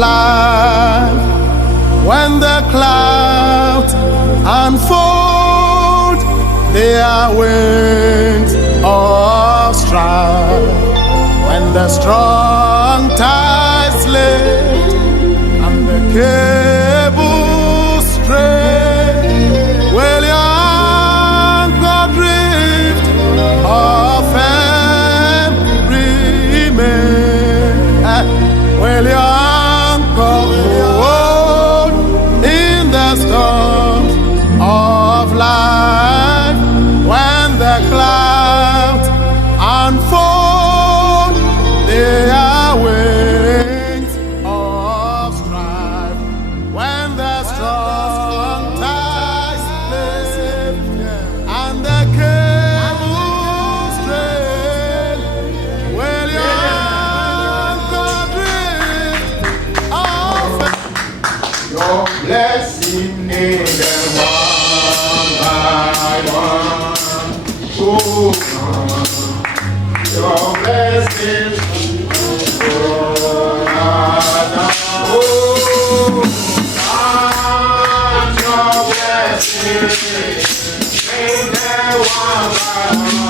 life. When the clouds unfold their wings of strife, when the strong tides lift and the cables stray, will your anchor drift or firm remain? Will your anchor hold in the storms of life? When the clouds unfold their wings of strife, when the strong tides lift and the cables strain, will your anchor drift off? Your blessing needed one by one. Oh, your blessing, oh, your blessing needed one by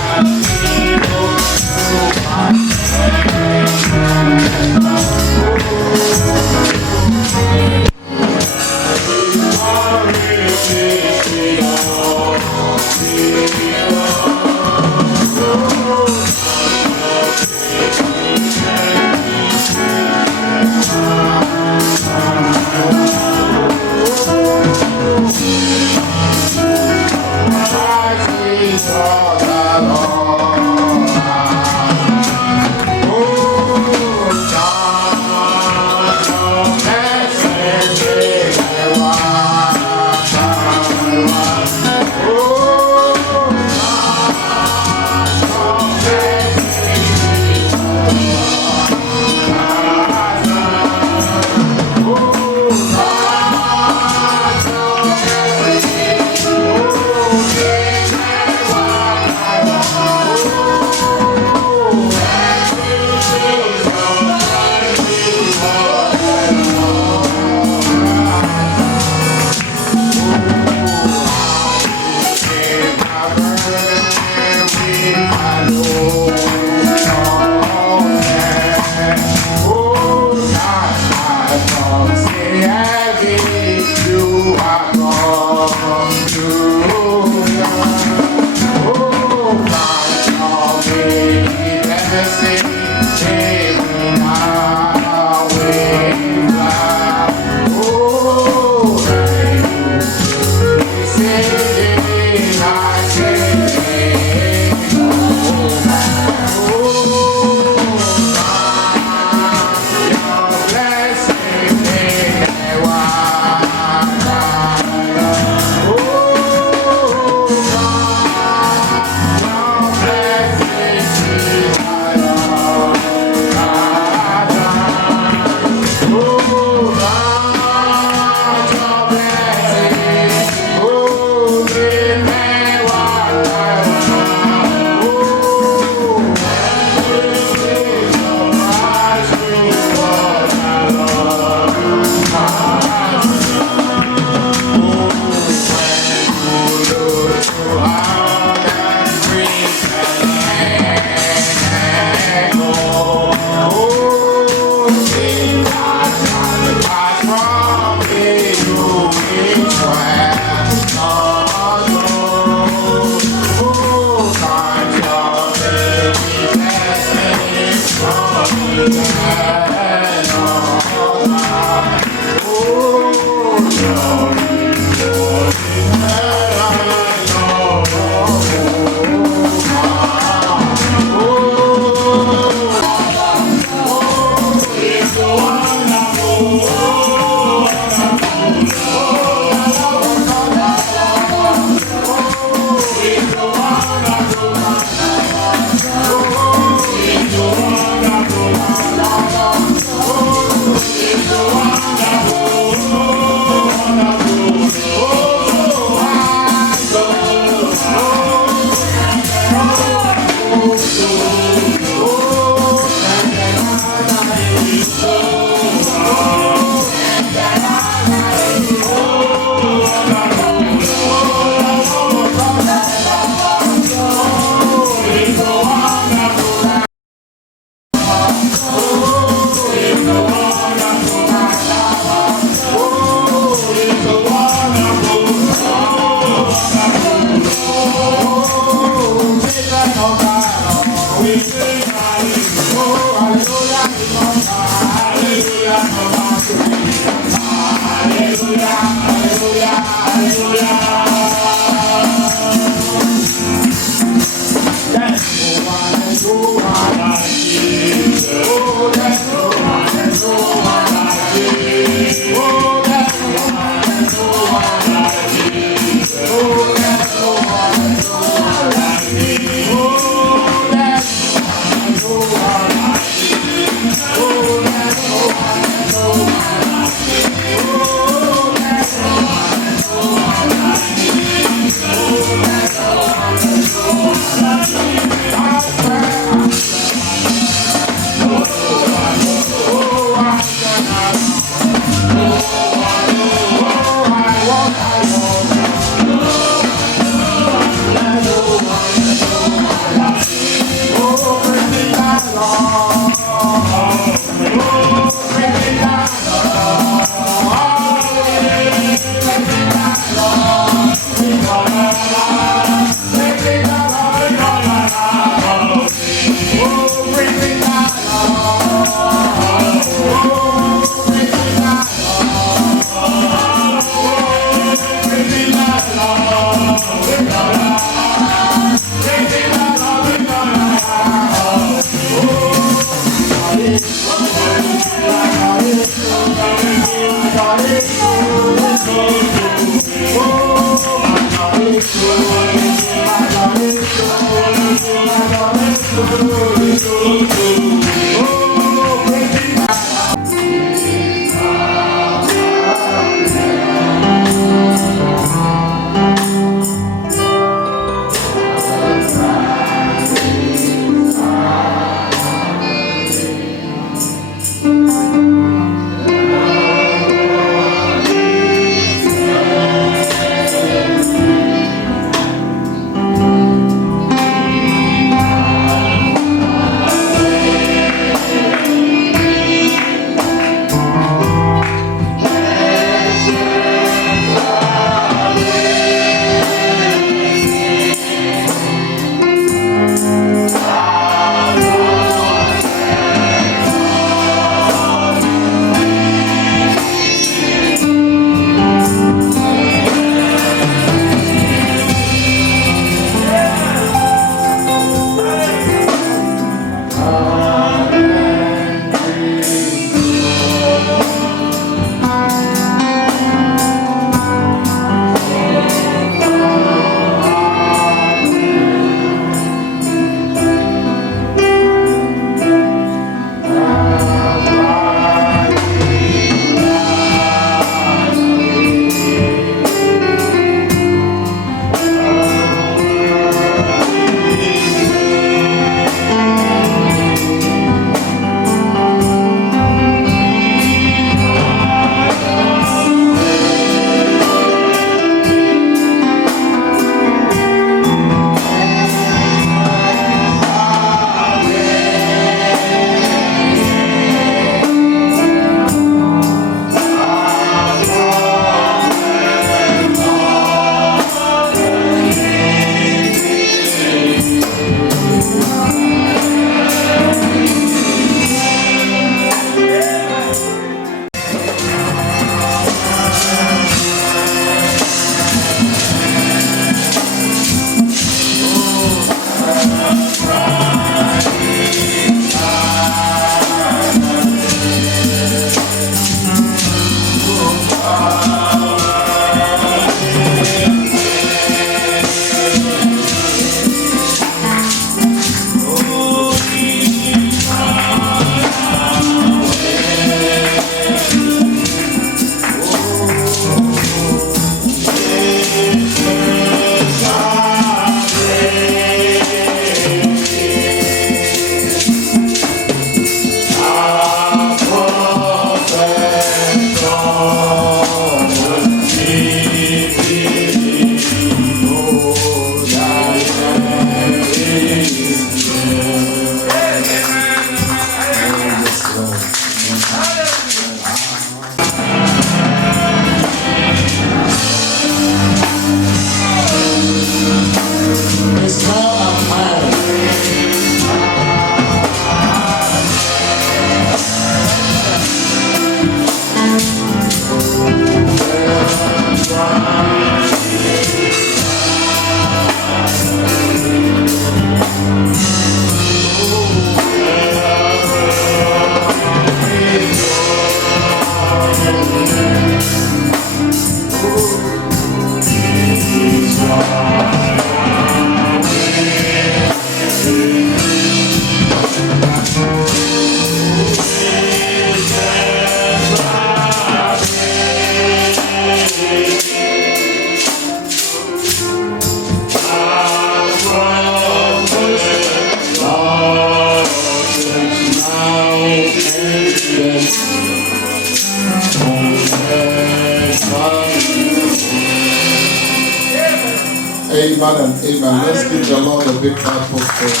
Amen and amen. Let's give the Lord a big clap of praise.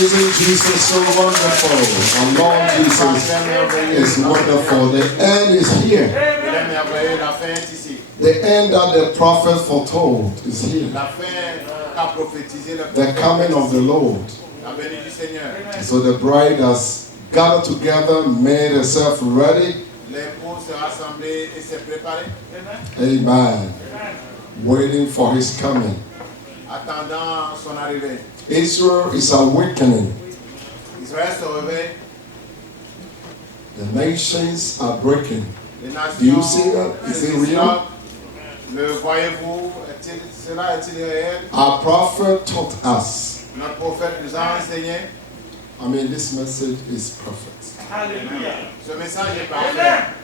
Isn't Jesus so wonderful? Our Lord Jesus is wonderful. The end is here. The end that the prophet foretold is here. The coming of the Lord. So the bride has gathered together, made herself ready. Amen. Waiting for his coming. Israel is awakening. The nations are breaking. Do you see that? Is it real? Our prophet taught us. I mean, this message is perfect.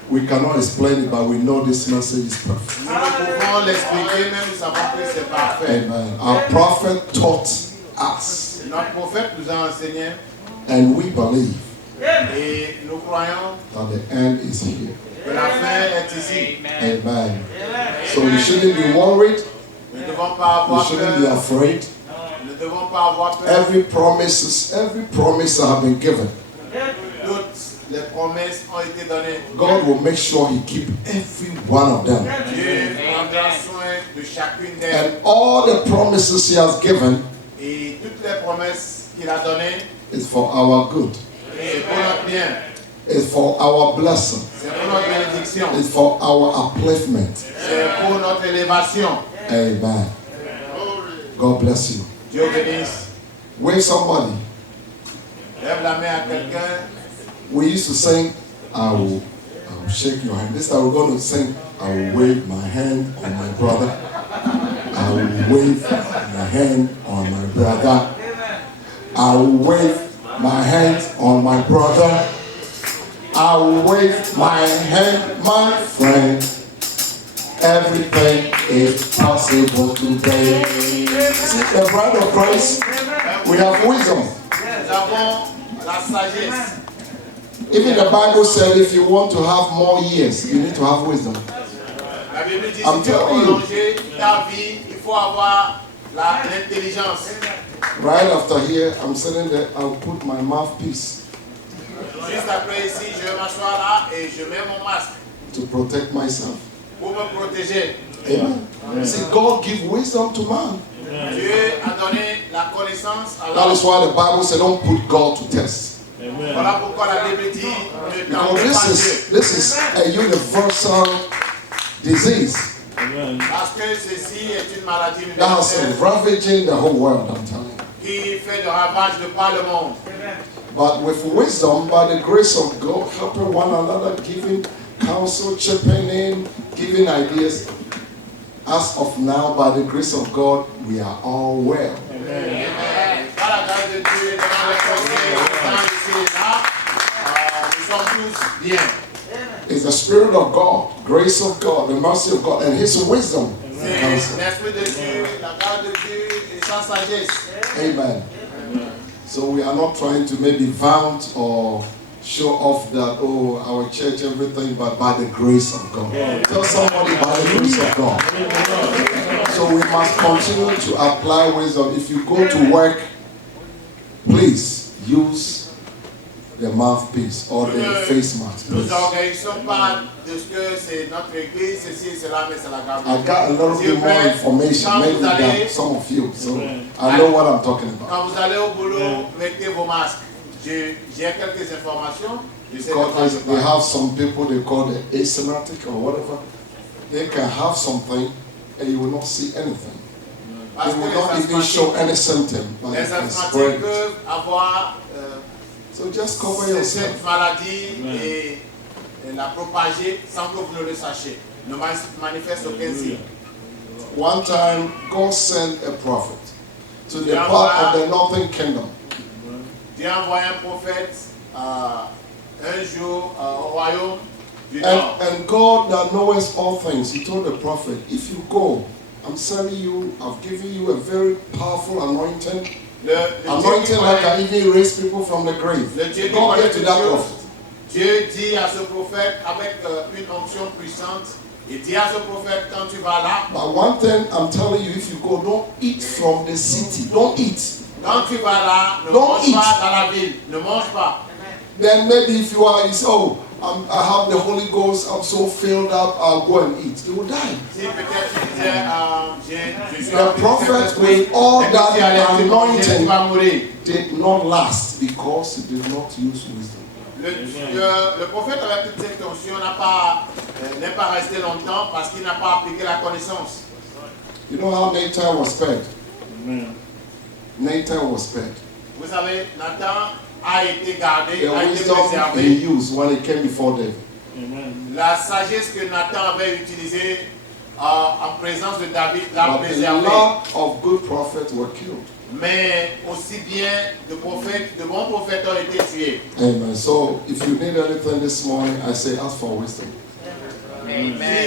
We cannot explain it, but we know this message is perfect. Amen. Our prophet taught us. And we believe that the end is here. Amen. So we shouldn't be worried. We shouldn't be afraid. Every promise that have been given, God will make sure he keep every one of them. And all the promises he has given is for our good. It's for our blessing. It's for our upliftment. Amen. God bless you. Wave somebody. We used to sing, I will shake your hand. This time we're going to sing, I will wave my hand on my brother. I will wave my hand on my brother. I will wave my hand on my brother. I will wave my hand, my friend. Everything is possible today. See, the bride of Christ, we have wisdom. Even the Bible said if you want to have more years, you need to have wisdom. I'm telling you. Right after here, I'm sitting there, I'll put my mouthpiece to protect myself. Amen. See, God gives wisdom to man. That is why the Bible said don't put God to test. Because this is a universal disease. That's ravaging the whole world, I'm telling you. But with wisdom, by the grace of God, helping one another, giving counsel, chipping in, giving ideas. As of now, by the grace of God, we are all well. Amen. It's the Spirit of God, grace of God, the mercy of God, and His wisdom. Amen. So we are not trying to maybe vaunt or show off that, oh, our church, everything, but by the grace of God. Tell somebody by the grace of God. So we must continue to apply wisdom. If you go to work, please use the mouthpiece or the face mask. Please. I got a little bit more information maybe than some of you, so I know what I'm talking about. J'ai quelques informations. Because they have some people they call the asthmatic or whatever. They can have something and you will not see anything. They will not even show any symptom, but they can spread it. So just cover yourself. Cette maladie et la propager sans que vous ne le sachiez. Ne manifeste aucun signe. One time, God sent a prophet to the part of the northern kingdom. Dieu a envoyé un prophète un jour au royaume du Nord. And God that knoweth all things, He told the prophet, if you go, I'm telling you, I've given you a very powerful anointing. Anointing like I even raise people from the grave. God get to that prophet. Dieu dit à ce prophète avec une onction puissante, Il dit à ce prophète, quand tu vas là, But one thing I'm telling you, if you go, don't eat from the city. Don't eat. quand tu vas là, ne Don't mange eat. pas dans la ville. Ne mange pas. Then maybe if you are, you say, oh, I have the Holy Ghost, I'm so filled up, I'll go and eat. You will die. Si peut-être tu disais, je suis The prophet with all that anointing did not last because he did not use wisdom. Le prophète avec toute cette onction n'est pas resté longtemps parce qu'il n'a pas appliqué la connaissance. You know how Nathan was spared? Nathan was spared. Vous savez, Nathan a été gardé, The a été wisdom he préservé. used when he came before David. La sagesse que Nathan avait utilisée en présence de David l'a But a préservé. lot of good prophets were killed. Mais aussi bien de bons prophètes ont été tués. Amen. So if you need anything this morning, I say ask for wisdom. Si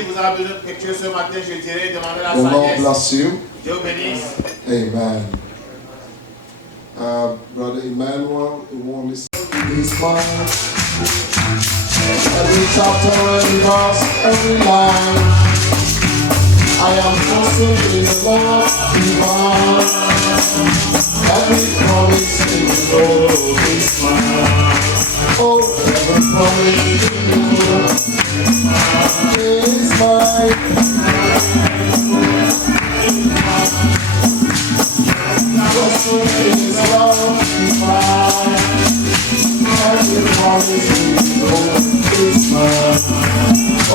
vous avez besoin de quelque chose ce matin, je dirais demandez la The Lord sagesse. bless you. Dieu bénisse. Amen. Brother Emmanuel, you want to listen? He's mine. Every chapter, every verse, every line. I am trusting in the Lord divine. Every promise in the Lord is mine. Oh, every promise in the Lord is mine. Trusting in His love divine. Every promise in the Lord is mine.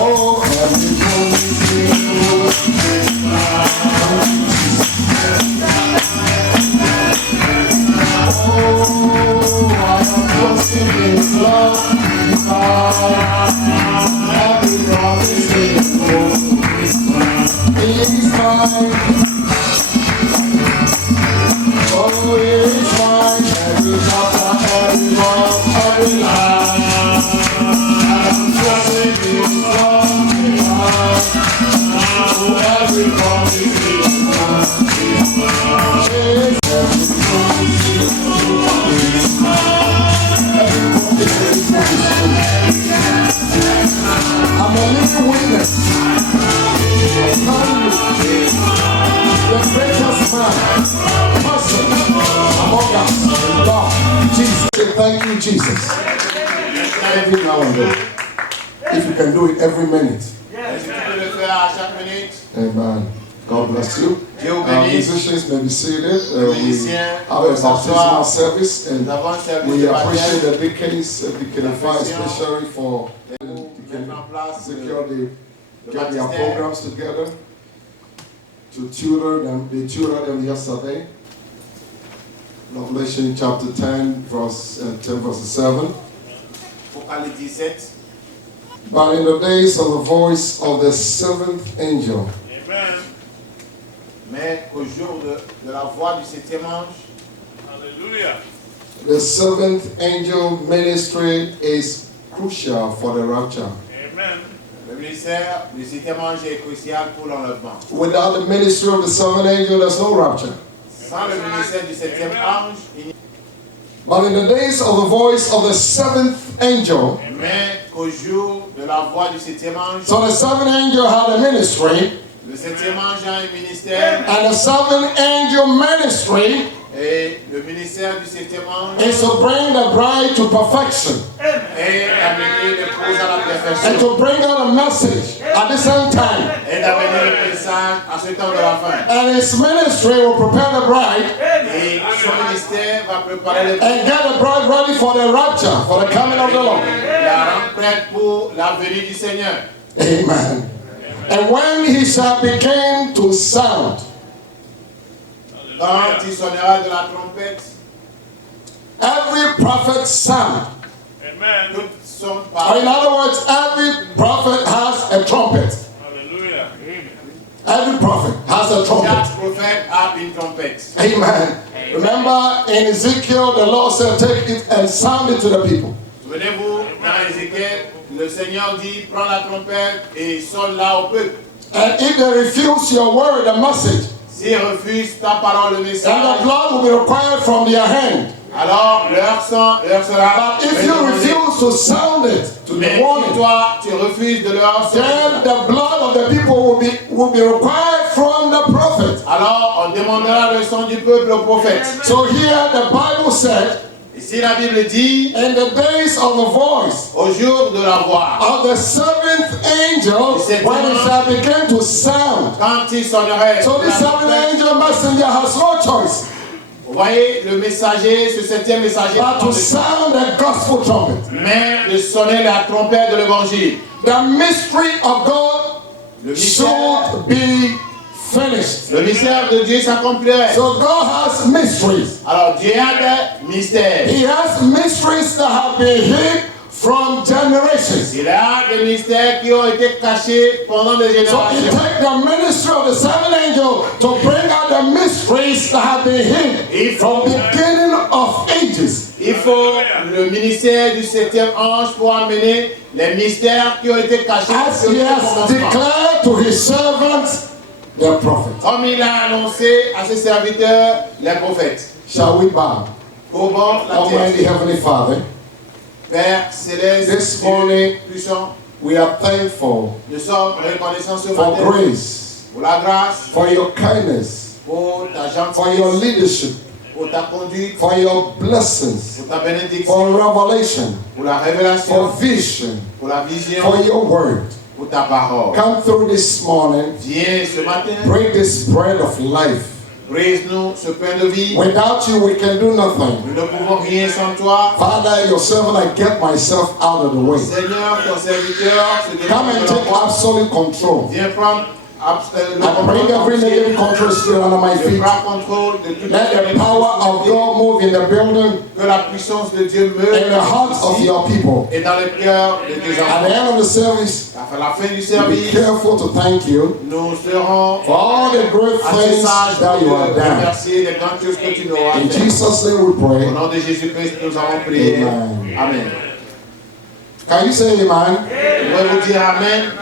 Oh, every promise in the Lord is mine. Oh, I am trusting in His love divine. Every promise in the Lord is mine. He is mine. Oh, He is mine. Every chapter, every verse, every line. I am trusting in His love divine. Oh, every promise is mine. Yes, every promise is mine. Every promise is mine. I'm a living witness. I'm telling you, the greatest man, person among us, is God, Jesus. Say, thank you, Jesus. Every now and then. If you can do it every minute. Si tu peux le faire à chaque minute. Amen. God bless you. Dieu vous bénisse. Musicians may be seated. We Musiciens, have a baptismal service and Nous avons un service we de appreciate baptême. the deacons, Deacon and Fire, especially for Mettre en place securely le get their baptistère. programs together to tutor them. They tutored them yesterday. Revelation chapter 10, verse 7. Apocalypse 17. But in the days of the voice of the seventh angel, Amen. Mais qu'au jour de la voix du septième ange, Hallelujah. the seventh angel ministry is crucial for the rapture. Amen. le ministère du septième ange est crucial pour l'enlèvement. Without the ministry of the seventh angel, there's no rapture. Sans le ministère du septième ange, il n'y But in the days of the voice of the seventh angel, a mais qu'au jour de la voix du septième ange, so the seventh angel had a ministry, le septième ange a un ministère and the seventh angel ministry et le ministère du septième ange is to bring the bride to perfection est d'amener l'épouse à la and perfection to bring out a message at the same time. et d'amener le message à ce temps de la fin. And his ministry will prepare the bride Et son ministère va préparer l'épouse, and get the bride ready for the rapture, for the coming of the Lord. la rendre prête pour la venue du Seigneur. Amen. And when he shall begin to sound, Quand il sonnera de la trompette, every prophet sound. Amen. toutes sont Or paroles. in other words, every prophet has a trumpet. Hallelujah. Every prophet has a trumpet. Chaque prophète a une trompette. Amen. Remember in Ezekiel, the Lord said, take it and sound it to the people. Souvenez-vous, dans Ézéchiel, le Seigneur dit, prends la trompette et sonne là au peuple. And if they refuse your word, the message, S'ils refusent ta parole, le then the message, blood will be required from their hand. alors leur sang leur sera. But if you refuse refuse to sound it to Mais the si warning, toi, tu refuses de leur then the blood of the people will be required from the prophet. alors on demandera le sang du peuple au prophète. So here the Bible said, Ici la Bible dit, in the days of the voice au jour de la voix, of the seventh angel, when it shall begin to sound. quand il sonnerait, So this la seventh trompette, angel messenger has no choice vous voyez, le messager, ce septième messager, but to sound the gospel trumpet. mais de sonner la trompette de l'évangile. The mystery of God Le mystère, should be finished. le mystère de Dieu s'accomplirait. So God has mysteries. Alors Dieu a des mystères. He has mysteries that have been hid from generations. Il a des mystères qui ont été cachés pendant des So it générations. takes the ministry of the seventh angel to bring out the mysteries that have been hid from the beginning of ages. Il faut le ministère du septième ange pour amener les mystères qui ont été cachés As depuis he le has commencement. declared to his servants, the prophet. Comme il a annoncé à ses serviteurs, les prophètes. Shall we bow? Courbons la Almighty tête. Heavenly Father, Père céleste, This Dieu morning, puissant, we are thankful nous sommes reconnaissants ce for matin grace, pour la grâce, for your kindness, pour ta for your gentillesse, leadership, pour ta conduite, for your blessings, pour ta bénédiction, for revelation, pour la révélation, for vision, pour la vision, for your word. pour ta parole. Come through this morning, Viens ce matin, bring this bread of life. brise-nous ce pain de vie. Without you, we can do nothing. Nous ne pouvons rien sans toi. Father, your servant, I get myself out of the way. Seigneur, ton serviteur se Come and dépend de take toi. absolute control. Viens prendre le I bring every contrôle. negative control spirit under my Je feet. prends contrôle de toute Let the power of God move in the building, que la puissance de Dieu meure in the hearts of ici your people. et dans le cœur de tes At the enfants. end of the service, À la fin du be service, careful to thank you nous serons for all the great assez things sages that you have de done. remercier les grandes choses que tu nous as In faites. Jesus' name we Au pray. nom de Jésus-Christ, nous avons prié. Amen. Amen. Can you say amen? Pouvez-vous dire Amen?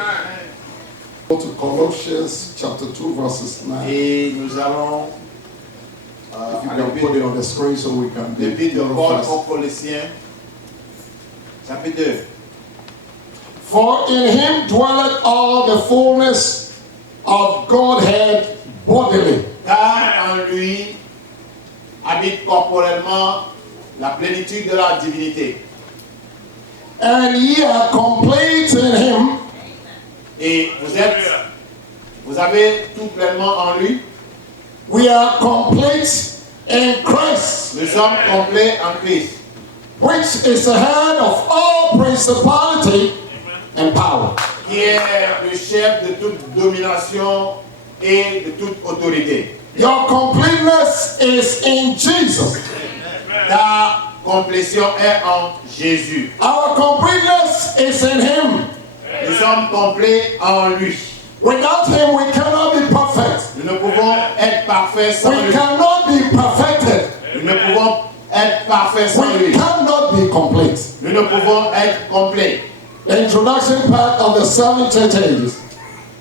Go to Colossians chapter 2 verses 9. Et nous allons If you à can put it on the screen so we can be l'épître de more Paul fast. aux Colossiens, chapitre 2. For in him dwelleth all the fullness of Godhead bodily. Car en lui habite corporellement la plénitude de la divinité. And ye are complete in him, Et vous avez tout pleinement en lui. we are complete in Christ, Nous sommes complets en Christ, which is the head of all principality and power. qui est le chef de toute domination et de toute autorité. Your completeness is in Jesus. Ta complétion est en Jésus. Our completeness is in him. Nous sommes complets en lui. Without him, we cannot be perfect. Nous ne pouvons être parfaits sans We lui. cannot be perfected. Nous ne pouvons être parfaits sans We lui. cannot be complete. Nous ne pouvons être complets. The introduction part of the seven church ages.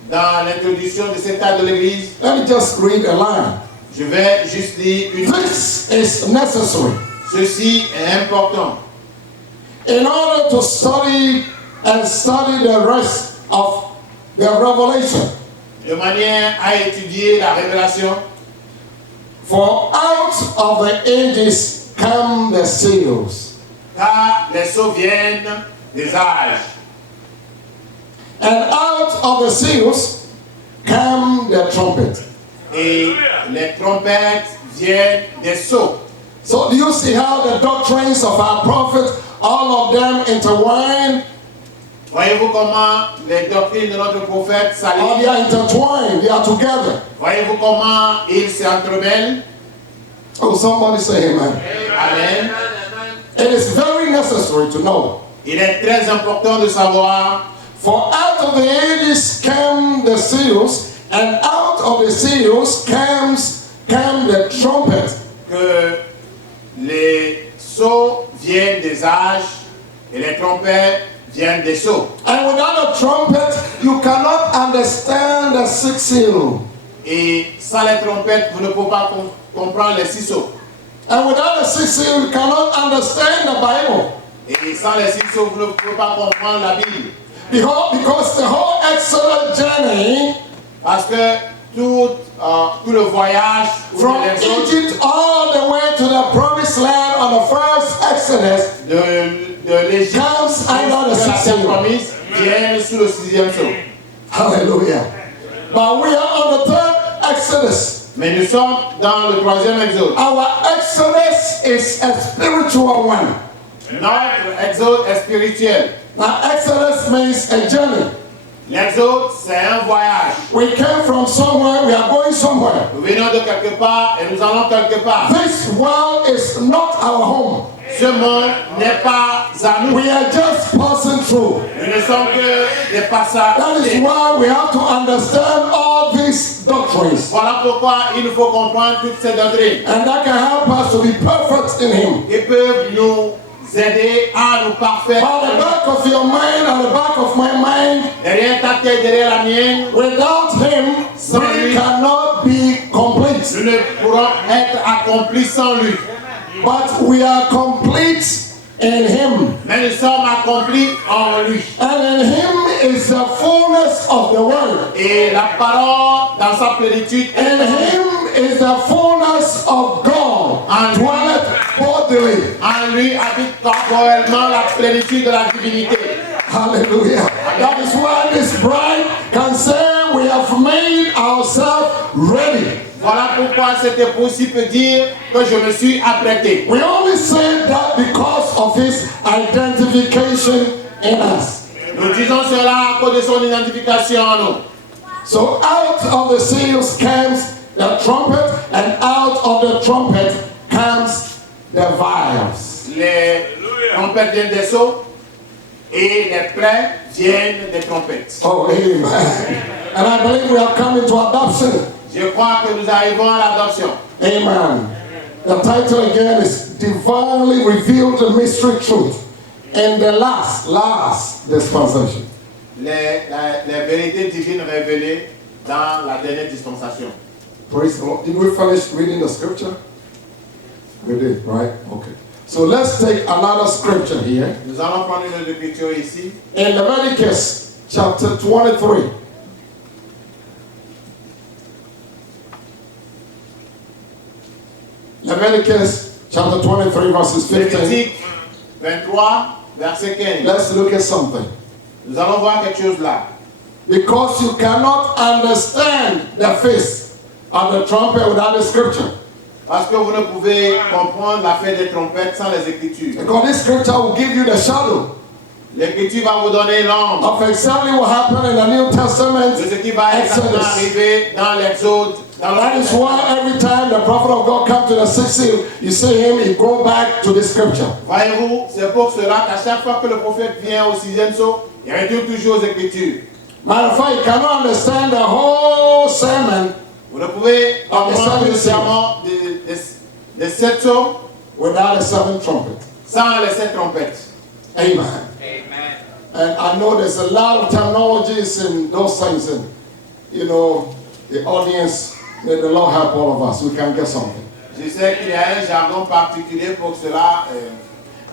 Dans l'introduction de cet acte de l'Église, Let me just read a line. je vais juste lire une. This is necessary Ceci est important in order to study the rest of the revelation. de manière à étudier la révélation. For out of the ages come the seals, Car les sceaux viennent des âges. and out of the seals come the trumpet. Et les trompettes viennent des sceaux. So do you see how the doctrines of our prophet, all of them intertwine, Voyez-vous comment les doctrines de notre prophète or s'allient? they are intertwined, they are together. Voyez-vous comment ils s'entremêlent? Oh, somebody say amen. Amen. It is very necessary to know. Il est très important de savoir, For out of the ages came the seals, and out of the seals came the trumpet. que les sceaux viennent des âges et les trompettes viennent des sceaux. And without a trumpet, you cannot understand the sixth seal. Et sans les trompettes, vous ne pouvez pas comprendre les six sceaux. And without a sixth seal, you cannot understand the Bible. Et sans les signes, vous ne pouvez pas comprendre la Bible. Because the whole Exodus journey Parce que tout le voyage from Egypt all the way to the promised land on the first Exodus de l'Égypte comes under the jusqu'à la terre sixth seal. promise vient sous le 6e sceau. Hallelujah. But we are on the third Exodus. Mais nous sommes dans le 3e exode. Our Exodus is a spiritual one. Notre exode est spirituel. Now, Exodus means a journey. L'exode, c'est un voyage. We came from somewhere, we are going somewhere. Nous venons de quelque part et nous allons quelque part. This world is not our home. Ce monde n'est pas à nous. We are just passing through. Nous ne sommes que des That is passagers. why we have to understand all these doctrines. Voilà pourquoi il nous faut comprendre toutes ces doctrines. And that can help us to be perfect in Him. Ils peuvent nous aider à nous parfaire. By the back of your mind and the back of my mind, Derrière ta tête, derrière la mienne, without Him, we cannot be complete. nous ne pourrons être accomplis sans lui. But we are complete in Him. Mais nous sommes accomplis en lui. And in Him is the fullness of the Word. Et la parole, dans sa plénitude, In Him is the fullness of God. And Dwelleth bodily. en lui habite corporellement la plénitude de la divinité. Hallelujah. That is why this bride can say we have made ourselves ready. Voilà pourquoi c'était possible de dire que je me suis apprêté. We only say that because of His identification in us. Nous disons cela à cause de son identification en nous. So out of the seals comes the trumpet, and out of the trumpet comes the vials. Les trompettes viennent des sceaux et les plaies viennent des trompettes. Oh, amen. And I believe we have come into adoption. Je crois que nous arrivons à l'adoption. Amen. The title again is Divinely Revealed Mystery Truth in the last dispensation. Les vérités divines révélées dans la dernière dispensation. Praise the Lord. Did we finish reading the scripture? We did, right? Okay. So let's take another scripture here. Nous allons prendre une autre écriture ici. In Leviticus chapter 23. Leviticus chapter 23 verses 15. Lévitique 23, verset 15. Let's look at something. Nous allons voir quelque chose là. Because you cannot understand the feast of the trumpet without the scripture. Parce que vous ne pouvez comprendre la fête des trompettes sans les écritures. Because this scripture will give you the shadow L'écriture va vous donner l'ombre of exactly what happened in the New Testament. de ce qui va exactement Exodus. arriver dans l'Exode. Dans That is why every time the prophet of God comes to the sixth seal, you see him, he go back to the scripture. Voyez-vous, c'est pour cela qu'à chaque fois que le prophète vient au 6e sceau, il retourne toujours aux Écritures. Matter of fact, you cannot understand the whole sermon Vous ne pouvez comprendre le serment des 7 sceaux without the seventh trumpet. sans les 7 trompettes. Amen. And I know there's a lot of terminologies and those things, and you know, the audience, may the Lord help all of us. We can get something. Je sais qu'il y a un jargon particulier pour cela.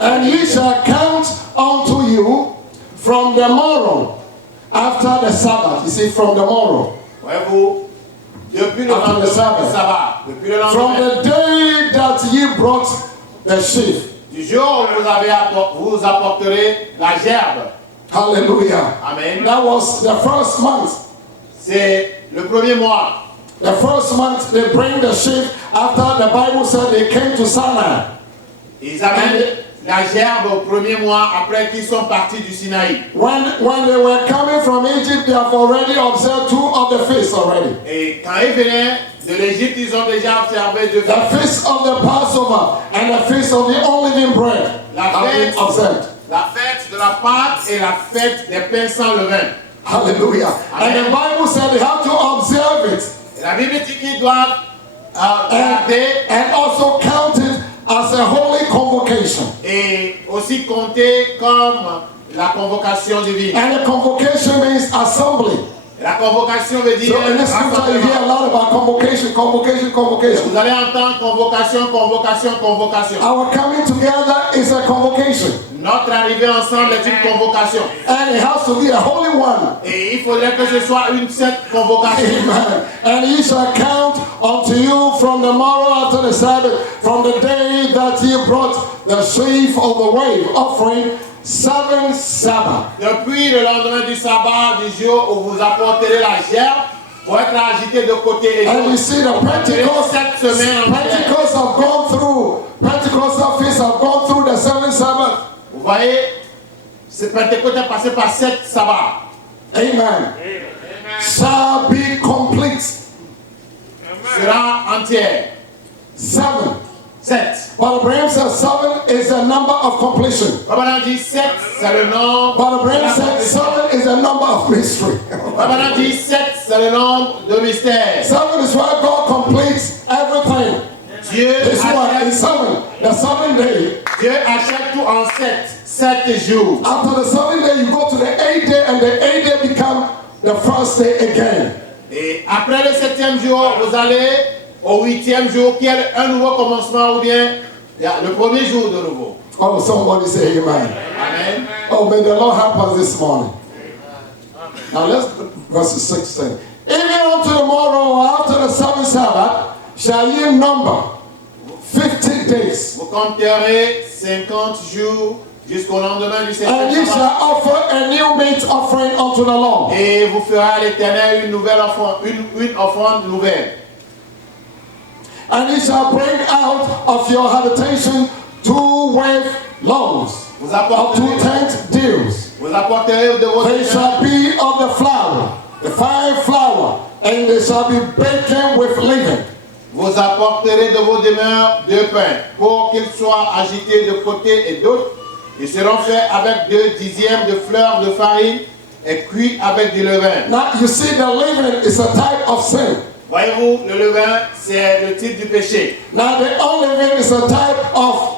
And ye shall count unto you from the morrow after the Sabbath. You see, from the morrow. Voyez-vous, depuis le After the lendemain Sabbath. du sabbat, depuis le From lendemain the day that ye brought the sheaf. du jour où vous apporterez la gerbe. Hallelujah. Amen. That was the first month. C'est le premier mois. The first month they bring the sheaf after the Bible said they came to Sinai. Ils amènent la gerbe au premier mois après qu'ils sont partis du Sinaï. When they were coming from Egypt, they have already observed two of the feasts already. Et quand ils venaient de l'Égypte, ils ont déjà observé deux The fêtes. feast of the Passover and the feast of the unleavened bread have been observed. La fête de la Pâque et la fête des pains sans levain. Hallelujah. And the Bible said they have to observe it Et la Bible dit qu'ils doivent garder and also count it as a holy convocation. et aussi compter comme la convocation divine. And the convocation means assembly. La convocation veut dire So in this scripture you hear a lot about convocation. Vous allez entendre convocation. Our coming together is a convocation. Notre arrivée ensemble est une convocation. And it has to be a holy one. Et il faudrait que ce soit une sainte convocation. Amen. And he shall count unto you from the morrow after the Sabbath, from the day that ye brought the sheaf of the wave offering, 7 Sabbath. Depuis le lendemain du sabbat, du jour où vous apporterez la gerbe, pour être agité de côté et And you d'autre. see the Pentecost have gone through. Pentecostal feasts have gone through the 7 Sabbath. Vous voyez, ce Pentecôte est passé par 7 sabbats. Amen. Shall be complete. Sera entière. 7. 7. But Abraham said 7 is a number of completion. Babana dit 7, c'est le nombre. But Abraham said 7 is a number of mystery. Babana dit 7, c'est le nombre de mystère. 7 is where God completes everything. Dieu This one achète, is 7. The 7th day. Dieu achète tout en 7. 7 jours. After the 7th day, you go to the 8th day, and the 8th day become the first day again. Et après le 7e jour, vous allez au 8e jour, qui est un nouveau commencement, ou bien le premier jour de nouveau. Oh, somebody say amen. Amen. Oh, may the Lord help us this morning. Now let's verse 16. Even unto the morrow after the 7th Sabbath shall ye number 50 days. Vous compterez 50 jours jusqu'au lendemain du 7e And ye sabbat. shall offer a new meat offering unto the Lord. Et vous ferez à l'Éternel une nouvelle offrande, une offrande nouvelle. And ye shall bring out of your habitation 2 wave loaves Vous of 2 apporterez, tenth deals. vous apporterez de vos They shall be of the flour, the fine flour, and they shall be baken with leaven. Vous apporterez de vos demeures 2 pains pour qu'ils soient agités de côté et d'autre. Ils seront faits avec 2 dixièmes de fleur de farine et cuits avec du levain. Now you see the leaven is a type of sin. Voyez-vous, le levain, c'est le type du péché. Now the unleavened is a type of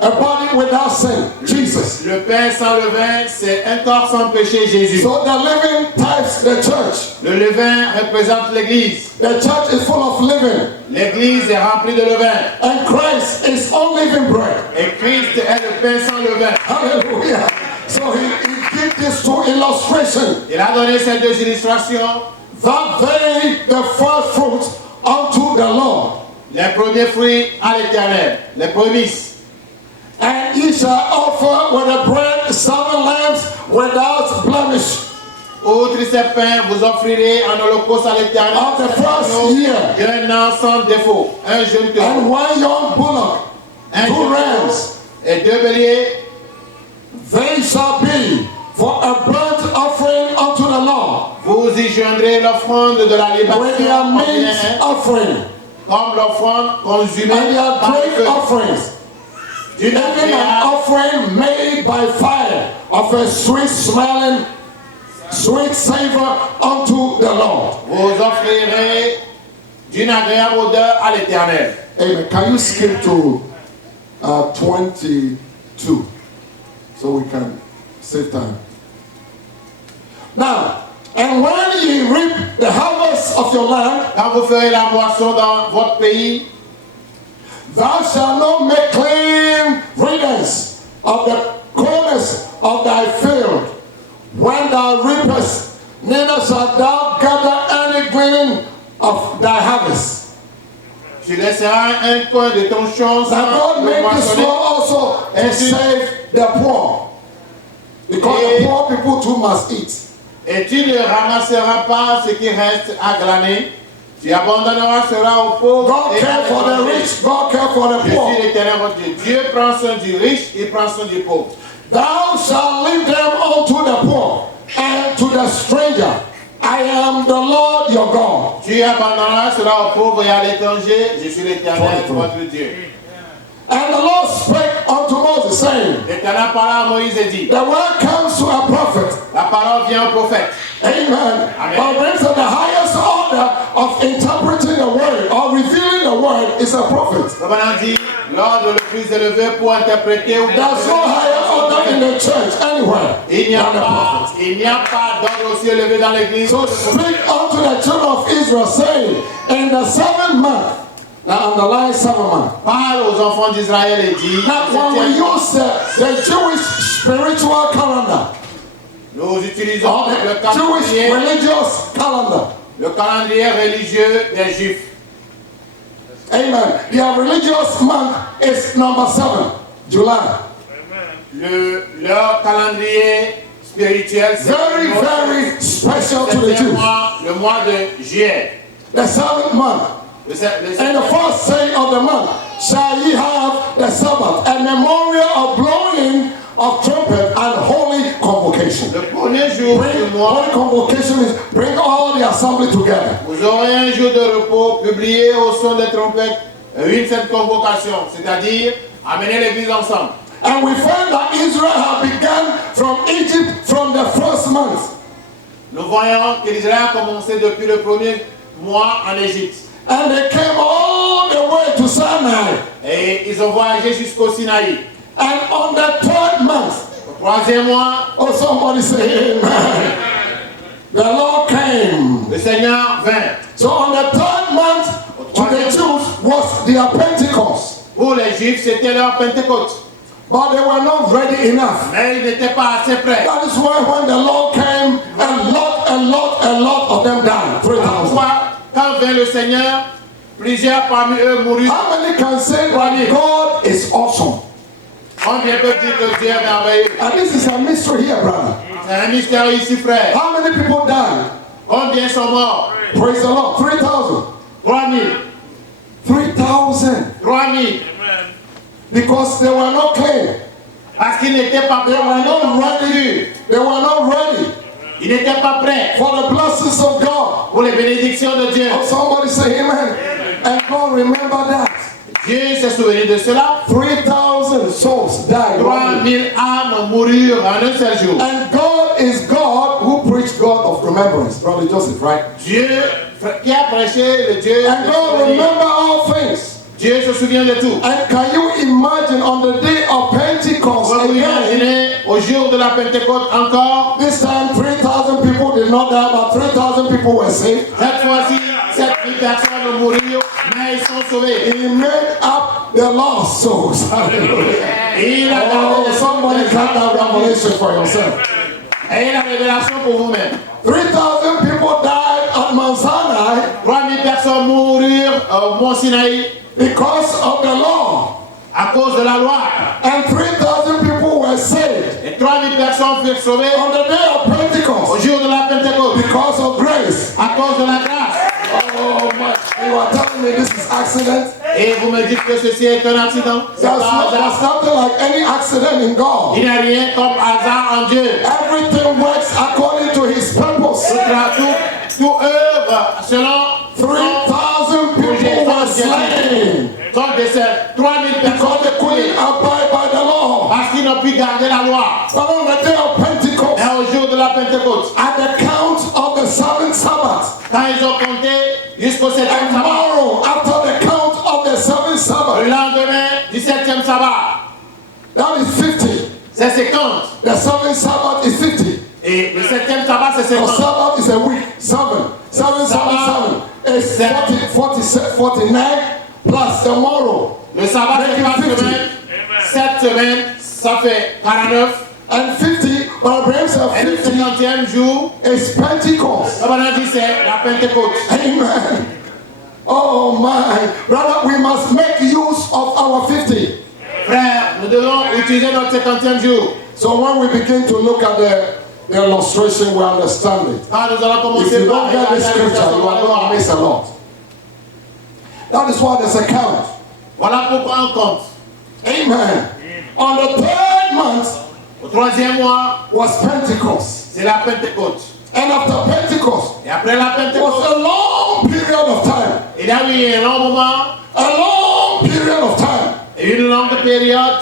a body without sin, Jesus. Le pain sans levain, c'est un corps sans péché, Jésus. So the leaven types the church. Le levain représente l'Église. The church is full of leaven. L'Église est remplie de levain. And Christ is unleavened bread. Et Christ est le pain sans levain. Hallelujah. So he gives this to illustration Il a donné ces 2 illustrations. that they the first fruits unto the Lord. Les premiers fruits à l'Éternel, les prémices. And ye shall offer with the bread 7 lambs without blemish Outre ces pains, vous offrirez en holocauste à l'Éternel of the first year, d'un an sans défaut, un jeune and taureau, 1 young bullock, un 2 jeune rams. taureau et 2 béliers. They shall be for a burnt offering unto the Lord, Vous y joindrez l'offrande de la with libation their en meat bien, offering comme l'offrande consumée and their par le drink feu. offerings, D'une even an agréable, offering made by fire of a sweet smelling, sweet savor unto the Lord. vous offrirez d'une agréable odeur à l'Éternel. Amen. Can you skip to 22 so we can save time? Now, and when ye reap the harvest of your land, Quand vous ferez la moisson dans votre pays, thou shalt not make clean riddance of the corners of thy field when thou reapest, neither shalt thou gather any gleaning of thy harvest. tu laisseras un coin de ton champ Now sans God le made this moissonner. law also to And save the poor, because the poor people too must eat. Et tu ne ramasseras pas ce qui reste à glaner. Tu abandonneras cela aux pauvres. God et care à for the l'étranger. rich, God care for the Je poor. suis l'Éternel votre Dieu. Dieu prend soin du riche, il prend soin du pauvre. Thou shalt leave them unto the poor and to the stranger. I am the Lord your God. Tu abandonneras cela aux pauvres et à l'étranger. Je suis l'Éternel votre Dieu. And the Lord spake unto Moses, saying, L'Éternel parla à Moïse et dit, the word comes to a prophet. la parole vient au prophète. Amen. Amen. But brings to the highest order of interpreting the word or revealing the word is a prophet. Comme on a dit, l'ordre le plus élevé pour interpréter ou There's no higher order in the church anywhere. Il n'y a than the pas, prophet. il n'y a pas d'ordre aussi élevé dans l'église. So speak unto the children of Israel, saying, in the 7th month, now underline 7 months. Parle aux enfants d'Israël et dit, Now when we use the Jewish spiritual calendar, nous utilisons or le the Jewish calendrier, religious calendar, le calendrier religieux des Juifs. amen. Their religious month is number 7, July. Leur calendrier spirituel, c'est Very special to the Jews. le mois de juillet. The 7th month. And the first day of the month shall ye have the Sabbath, a memorial of blowing of trumpet and holy convocation. Le premier jour du mois, Holy convocation is bring all the assembly together. vous aurez un jour de repos publié au son des trompettes, une cette convocation, c'est-à-dire amener l'église ensemble. And we find that Israel had begun from Egypt from the first month. Nous voyons que l'Israël a commencé depuis le premier mois en Égypte. And they came all the way to Sinai. Et ils ont voyagé jusqu'au Sinaï. And on the 3rd month, Au troisième mois, oh somebody say amen. The Lord came. le Seigneur vint. So on the 3rd month, to the Jews was their Pentecost. Pour les Juifs, c'était leur Pentecôte. But they were not ready enough. Mais ils n'étaient pas assez prêts. That is why when the Lord came, a lot of them died. 3,000. Pourquoi, quand vint le Seigneur, plusieurs parmi eux moururent. How many can say that God is awesome? Combien peuvent dire que Dieu est merveilleux? And this is a mystery here, brother. C'est un mystère ici, frère. How many people died? Combien sont morts? Praise the Lord. 3,000. 3000. 3,000. 3000. Because they were not clean. Parce qu'ils n'étaient pas They prêts. were not ready. They were not ready Ils n'étaient pas prêts for the blessings of God. pour les bénédictions de Dieu. Oh, somebody say amen. And God remember that. Dieu s'est souvenu de cela. 3,000 souls died. 3000 âmes moururent en un seul jour. And God is God who preached God of remembrance. Brother Joseph, right? Dieu qui a prêché le Dieu. And God remember all things. Dieu se souvient de tout. And can you imagine on the day of Pentecost Vous again? imaginez au jour de la Pentecôte encore. This time 3,000 people did not die, but 3,000 people were saved. Cette fois-ci, 7000 personnes ont mouru, mais ils sont sauvés. He made up the lost souls. Hallelujah. Et il a Oh, gardé somebody got that revelation for yourself. Et la révélation pour vous-même. 3,000 people died at Mount Sinai 3000 personnes moururent au Mont Sinaï because of the law. à cause de la loi. And 3,000 people were saved Et 3000 personnes furent sauvées on the day of au Pentecost jour de la Pentecôte because of grace. à cause de la grâce. Oh my, you are telling me this is accident? Et vous me dites que ceci est un accident. C'est There's, pas there's hasard. nothing like any accident in God. Il n'y a rien comme hasard en Dieu. Everything works according to his purpose. Tout œuvre selon 3,000 people were slain son décès. 3000 because personnes they couldn't abide by the law. parce qu'ils n'ont pu garder la loi. But on the day of Pentecost, Et au jour de la Pentecôte, at the count of the 7th Sabbath, quand ils ont compté jusqu'au 7e and sabbat, tomorrow after the count of the 7th le Sabbath, lendemain du 7e sabbat, that is 50. c'est 50. The 7th Sabbath is 50. Et le 7e sabbat, c'est The 50. Sabbath is a week. 7. 7, 7, 7. It's 49 plus tomorrow. Le sabbat, c'est Make 4 it 50. semaines. 7 semaines, ça fait 49. And 50, but Abraham said Et le 50 50e jour, is Pentecost. comme on a dit, c'est la Pentecôte. Amen. Oh my. Brother, we must make use of our 50. Frère, nous devons utiliser notre 50e jour. So when we begin to look at the illustration, we understand it. Quand nous allons If commencer you par don't get the scripture, you are going to miss a lot. That is why there's a count. Voilà pourquoi on compte. Amen. On the 3rd month Au 3e mois, was Pentecost. c'est la Pentecôte. And after Pentecost Et après la was Pentecôte, a long period of time. il y a eu un long moment, A long period of time et une longue période,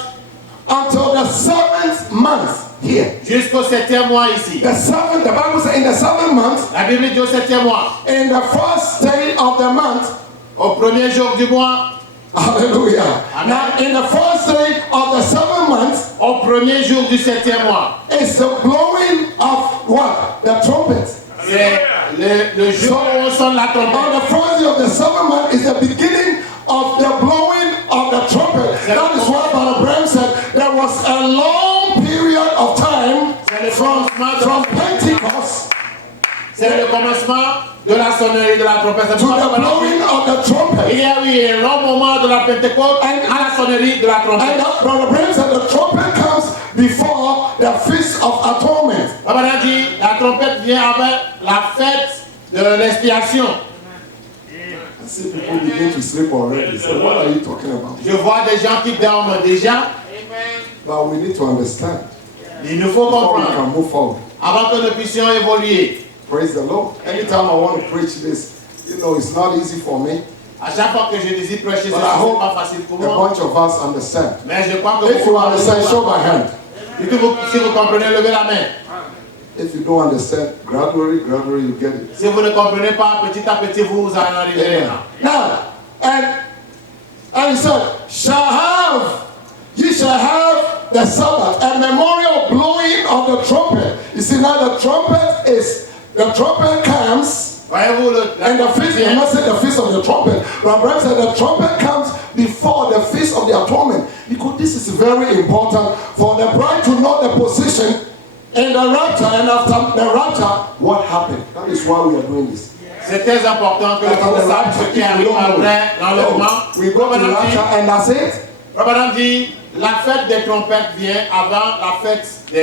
until the 7th month here. jusqu'au 7e mois ici. The Bible says in the 7th month, La Bible dit au 7e mois. in the first day of the month, Au premier jour du mois, Hallelujah. Amen. Now, in the first day of the 7 months, Au premier jour du 7e mois, it's the blowing of what? The trumpet. c'est le jour où on sonne la On trompette. the first day of the 7th month is the beginning of the blowing of the trumpet. That is why Brother Bram said there was a long period of time from Pentecost C'est le commencement de la sonnerie de la trompette. C'est to pourquoi the blowing of the il trumpet. y a eu un long moment de la Pentecôte à la sonnerie de la And trompette. Brother Bram said the trumpet comes before the Feast of Atonement. Papa a dit, la trompette vient avec la fête de l'expiation. I see people begin to sleep already. So what are you talking about? Je vois des gens qui dorment déjà. But we need to understand Il nous faut before we comprendre can move forward. avant que nous puissions évoluer. Praise the Lord. Anytime I want to preach this, you know, it's not easy for me. À chaque fois que je désire prêcher, ce But I n'est hope pas facile pour a moi. bunch of us understand. Mais je crois que If you understand, show my hand. Si vous comprenez, levez la main. If you don't understand, gradually you get it. Si vous ne comprenez pas, petit à petit, vous en arriverez là. Now, and he said, ye shall have the Sabbath, a memorial blowing of the trumpet. You see, now the trumpet comes, Voyez-vous, and the feast, I'm not saying the feast of the trumpet, but Abraham said the trumpet comes before the feast of the atonement. Because this is very important for the bride to know the position in the rapture, and after the rapture, what happened. That is why we are doing this. c'est très important que le After the sache rapture, ce qui if arrive you don't après l'enlèvement. know, we go to the rapture and that's it. Rabbanam dit, la fête des trompettes vient avant la fête de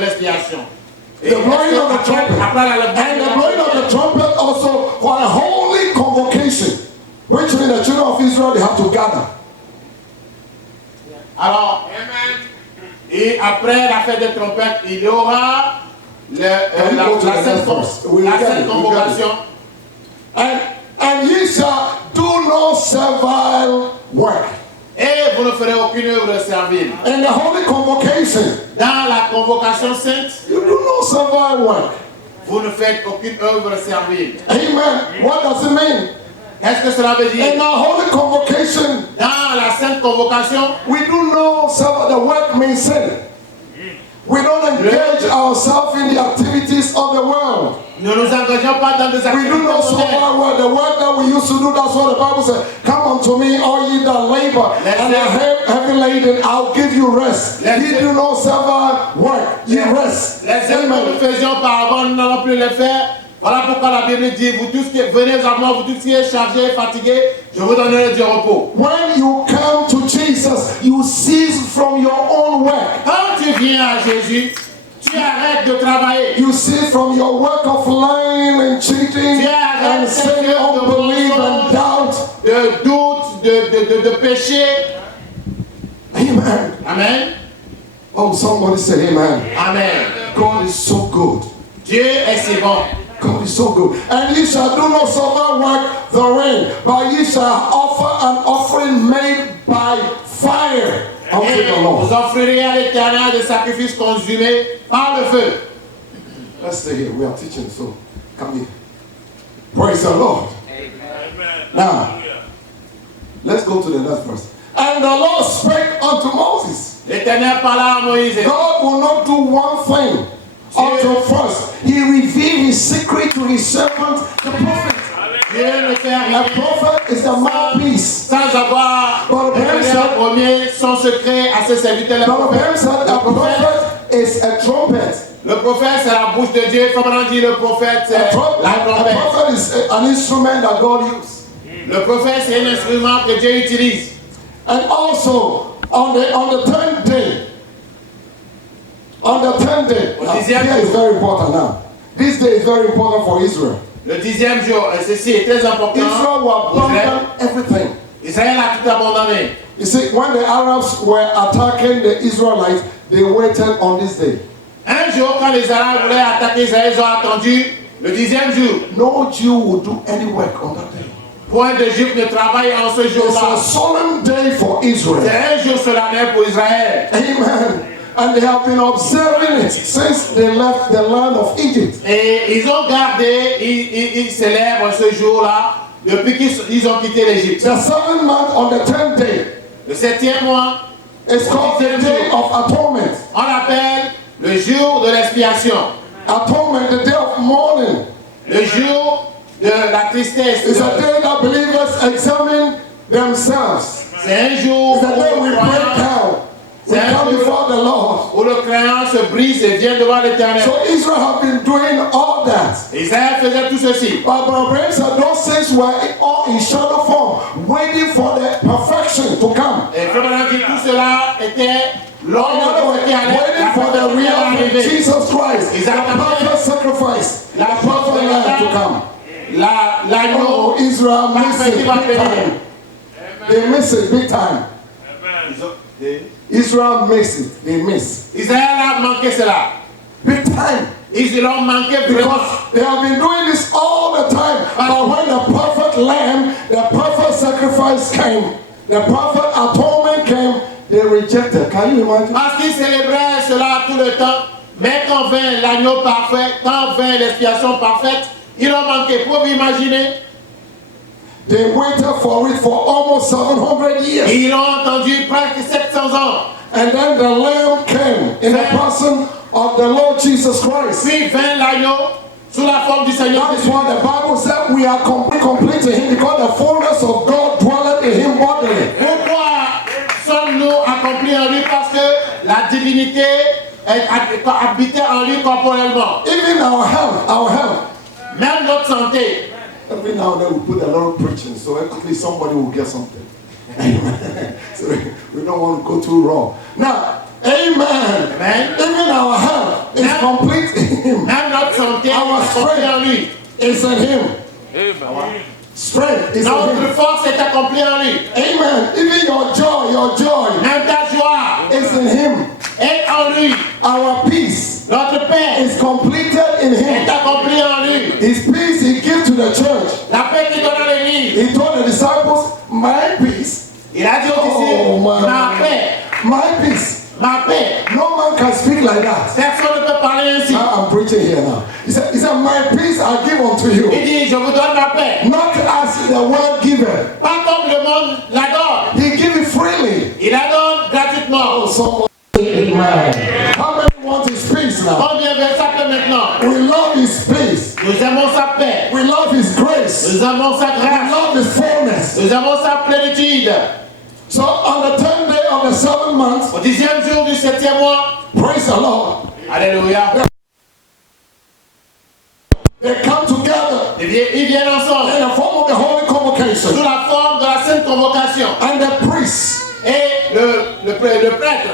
l'expiation. Et The blowing of the trumpet. après And the blowing of the trumpet also for a holy convocation, which means the children of Israel, they have to gather. Alors, et après la fête des trompettes, il y aura la sainte convocation. And ye shall do no servile work. Et vous ne ferez aucune œuvre servile. In the holy convocation, Dans la convocation sainte, you do no servile work. vous ne faites aucune œuvre servile. Amen. What does it mean? Qu'est-ce que cela veut dire? In our holy convocation, Dans la sainte convocation, we do no servile. The work means sin. We don't engage ourselves in the activities of the world. nous ne nous engageons pas dans des We activités do not mondaines. survive work. The work that we used to do, that's what the Bible said. Come unto me, all ye that labor and are heavy laden, I'll give you rest. Ye do not survive work, ye rest. Les œuvres que nous Amen. faisions auparavant, nous n'allons plus les faire. Voilà pourquoi la Bible dit, vous tous qui venez à moi, vous tous qui êtes chargés, fatigués, je vous donnerai du repos. When you come to Jesus, you cease from your own work. Quand tu viens à Jésus, tu arrêtes de travailler. You cease from your work of lying and cheating and sin, unbelief and doubt. De doute, de péché. Amen. Amen. Oh, somebody say amen. Amen. God is so good. Dieu est si bon. God is so good. And ye shall do no servile work therein, but ye shall offer an offering made by fire unto Et the vous Lord. offrirez à l'Éternel des sacrifices consumés par le feu. Let's stay here. We are teaching, so come here. Praise the Lord. Amen. Now, Hallelujah. let's go to the next verse. And the Lord spake unto Moses. L'Éternel parla à Moïse. God will not do one thing until first he revealed his secret to his servant, the prophet. Dieu ne fait A rien prophet is the mouthpiece. sans avoir révélé en premier son secret à ses serviteurs. The Bible said a prophet is a trumpet. Le prophète, c'est la bouche de Dieu. Comme on dit, le prophète, c'est A la trompette. prophet is an instrument that God uses. Le prophète, c'est un instrument que Dieu utilise. And also, on the 10th day, now, dixième here is jour. very important now. This day is very important for Israel. Le 10e jour, et ceci est très important. Israel will abandon everything. Israël a tout abandonné. You see, when the Arabs were attacking the Israelites, they waited on this day. Un jour, quand les Arabes voulaient attaquer Israël, ils ont attendu le 10e jour. No Jew would do any work on that day. Point de Juifs ne travaille en ce It's jour-là. a solemn day for C'est Israel. un jour solennel pour Israël. Amen. And they have been observing it since they left the land of Egypt. Et ils ont gardé, ils célèbrent ce jour-là depuis qu'ils ont quitté l'Égypte. The 7th month on the 10th day Le 7e mois, is called the day of atonement. on l'appelle le jour de l'expiation. Atonement, the day of mourning. Le jour de la tristesse. It's a day that believers examine themselves. C'est un jour It's a day we break où down. We come before the Lord. le croyant se brise et vient devant l'Éternel. So Israel have been doing all that. Israël faisait tout ceci. But Brother said those things were all in shadow form, waiting for the perfection to come. Et Frère Branham dit tout cela était In other words, waiting for the real Jesus Christ, the perfect sacrifice, the perfect lamb to come. L'agneau, Oh, Israel miss it big time. They miss it big time. Israel miss it. They miss. Israël a manqué cela. Big time. Ils l'ont manqué vraiment. Because they have been doing this all the time. But when the perfect lamb, the perfect sacrifice came, the perfect atonement came, they rejected. Can you imagine? Parce qu'ils célébraient cela tout le temps. Mais quand vint l'agneau parfait, quand vint l'expiation parfaite, ils l'ont manqué. Pour vous imaginer, They waited for it for almost 700 years. ils l'ont entendu presque 700 ans. And then the lamb came in the person of the Lord Jesus Christ. Puis vint l'agneau sous la forme du Seigneur That is Jésus. why the Bible said we are complete in him because the fullness of God dwelleth in him bodily. Pourquoi sommes-nous accomplis en lui? Parce que la divinité habitait en lui corporellement. Even our health. Même notre santé. Every now and then we put a lot of preaching so quickly somebody will get something. Amen. So we don't want to go too wrong. Now, amen. Amen. Even our health is complete in him. Même notre santé Our est accomplie en lui. Is in him. Amen. Strength is in Notre him. force est accomplie en lui. Amen. Even your joy Même ta joie is in him. est en lui. Our peace Notre paix is completed in est him. accomplie en lui. His peace he gives to the church. La paix qu'il donne à l'église. He told the disciples, my peace, Il a dit aux disciples, ma paix, my peace. ma paix. No man can speak like that. Personne ne peut parler ainsi. I'm preaching here now. He said, my peace I give unto you. Il dit, je vous donne ma paix. Not as the world giveth. Pas comme le monde la donne. He give it freely. Il la donne gratuitement. Oh, someone say amen. How many want his peace now? Combien veut sa paix maintenant? We love his peace. Nous aimons sa paix. We love his grace. Nous aimons sa We grâce. love his fullness. Nous aimons sa plénitude. So on the 10th day of the 7th month, Au 10e jour du 7e mois, praise the Lord, alléluia, they come together ils viennent ensemble in the form of the holy sous convocation. la forme de la sainte convocation. And the priest, Et le prêtre,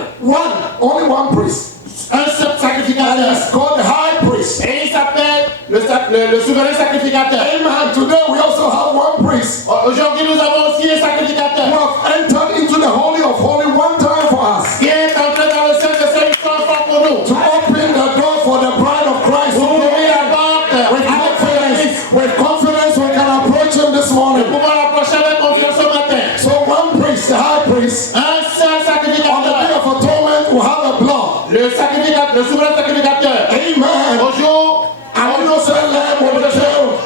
only one priest, un seul and sacrificateur. it's called the high priest. Et il s'appelle le souverain sacrificateur. Amen. Today we also have one priest Aujourd'hui, nous avons aussi un who sacrificateur have entered into the holy of holy one time for us. qui est entré dans le sein de Saint une fois pour nous. To open the door for the bride of Christ. Pour ouvrir la porte With avec confidence, with confidence we can approach him this pour morning. pouvoir l'approcher avec confiance ce matin. So one priest, the high priest, Un seul on the day sacrificateur. of atonement will have a blood. Le souverain sacrificateur. Amen. Au jour, An innocent lamb will be killed.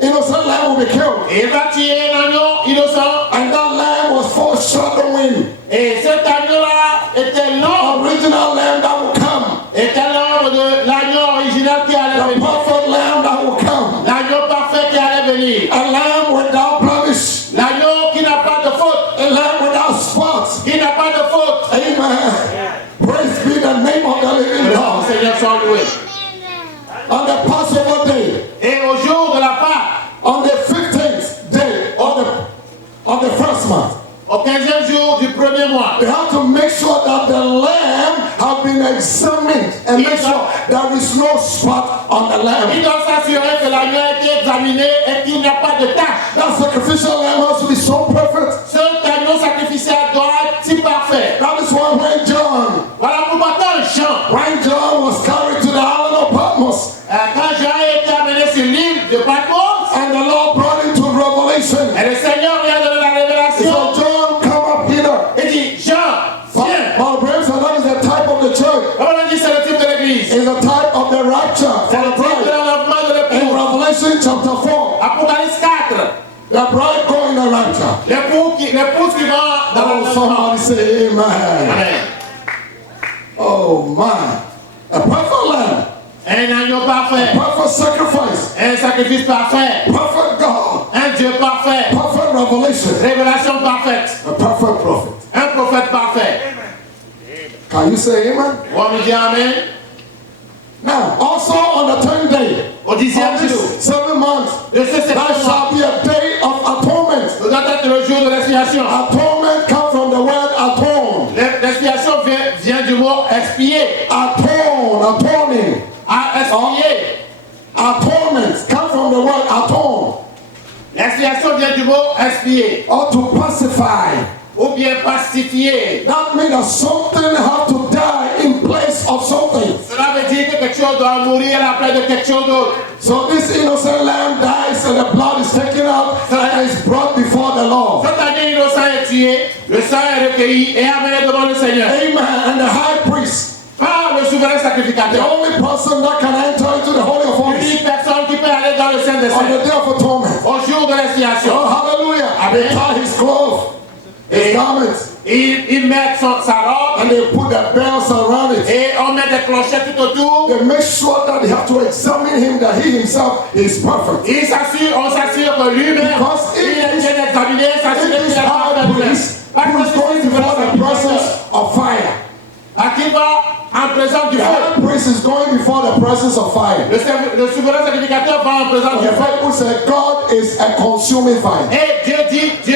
Innocent lamb will be killed. il va tuer un agneau innocent. And that lamb was foreshadowing Et cet agneau-là était l'ombre. original lamb that will come. Était l'ombre de l'agneau original qui allait The venir. perfect lamb that will come. L'agneau parfait qui allait venir. A lamb without blemish. L'agneau qui n'a pas de faute. A lamb without spots. Qui n'a pas de faute. Amen. Praise be the name of the living Le God. Seigneur soit loué. On the Passover day, Et au jour de la Pâque, on the 15th day of the first month, au 15e jour du premier mois, they have to make sure that the lamb have been examined and make sure there is no spot on the il lamb. doit s'assurer que l'agneau a été examiné et qu'il n'y a pas de tache. That sacrificial lamb has to be so perfect. Cet agneau sacrificiel doit être si parfait. That is why when Voilà pourquoi quand John was carried to the island of Patmos, quand Jean a été amené sur l'île de Patmos, and the Lord brought him to Revelation, et le Seigneur vient de la he révélation, said, John, come up here. il dit, Jean, viens. Paul Brahms said that is the type of the church. Comme on a dit, c'est le type de l'église. Is a type of the rapture C'est for le the type de bride. l'enlèvement de In l'époux. Revelation chapter 4, Apocalypse 4, The bride go in the rapture. L'épouse qui va dans Oh, le somebody say amen. Amen. Oh my. A perfect lamb. Un agneau parfait. Perfect sacrifice. Un sacrifice parfait. Perfect God. Un Dieu parfait. Perfect revelation. Révélation parfaite. A perfect prophet. Un prophète parfait. Can you say amen? On va nous dire Amen. Now, also on the 10th day Au 10e of jour this 7 months, de ce there septième mois, shall be a day of atonement. nous doit être le jour de l'expiation. Atonement comes from the word atone. L'expiation vient du mot expier. Atoning. À expier. Atonement comes from the word atone. L'expiation vient du mot expier. Or to pacify. Ou bien pacifier. That means that something has to die in place of something. Cela veut dire que quelque chose doit mourir à la place de quelque chose d'autre. So this innocent lamb dies and the blood is taken out and is brought before the Lord. Cet agneau innocent est tué, le sang est recueilli et amené devant le Seigneur. Amen. And the high priest, Par le souverain the sacrificateur. only person that can enter into the Holy of Holies L'unique personne qui peut aller dans le sein des on saints. the day of atonement. Au jour de l'expiation. Oh, hallelujah. They tie his clothes, his garments, Il met sa robe and they put the bells around it. et on met des clochettes tout autour. They make sure that they have to examine him, that he himself is perfect. On s'assure que lui-même, Because il est bien examiné, s'assure It qu'il is est high parfait. priest who is going before the presence of fire. Parce qu'il va en présence du The feu. high priest is going before the presence of fire. Le souverain sacrificateur va en présence du The feu. Bible says God is a consuming fire. Et Dieu dit,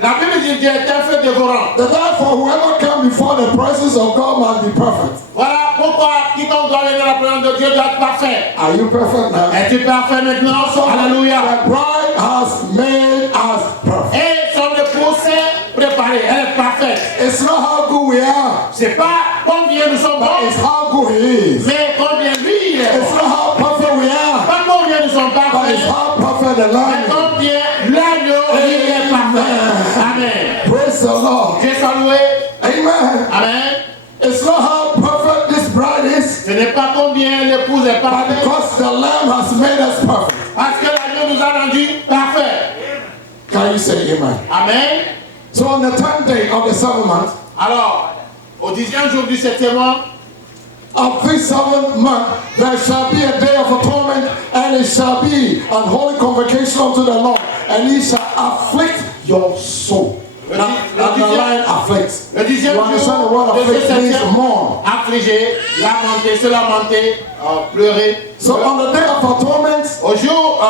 la Bible dit Dieu est un feu dévorant. Therefore, whoever comes before the presence of God must be perfect. Voilà pourquoi quiconque doit venir à la présence de Dieu doit être parfait. Are you perfect now? Es-tu parfait maintenant? Alléluia. The bride has made us perfect. Et son épouse s'est préparée. Elle est parfaite. It's not how good we are, C'est pas combien nous sommes but it's bons, how good He is. mais combien lui il est It's bon. not how perfect we are, Pas combien nous sommes but it's parfaits, how perfect the mais Lamb is. combien l'agneau il est parfait. Amen. Praise the Lord. Dieu soit loué. Amen. Amen. It's not how perfect this bride is, Ce n'est pas combien l'épouse est but parfaite, because the Lamb has made us perfect. parce que l'agneau nous a rendu parfaits. Can you say amen? Amen. So on the 10th day of the 7th month, Alors, au 10e jour du 7e mois, of this 7th month, there shall be a day of atonement, and it shall be an holy convocation unto the Lord, and he shall afflict your soul. Now, underline afflict. le 10e You understand the jour word de ce afflict means 7e mourn. affligé, lamenter, se lamenter, pleurer. So on the day of atonement, Au jour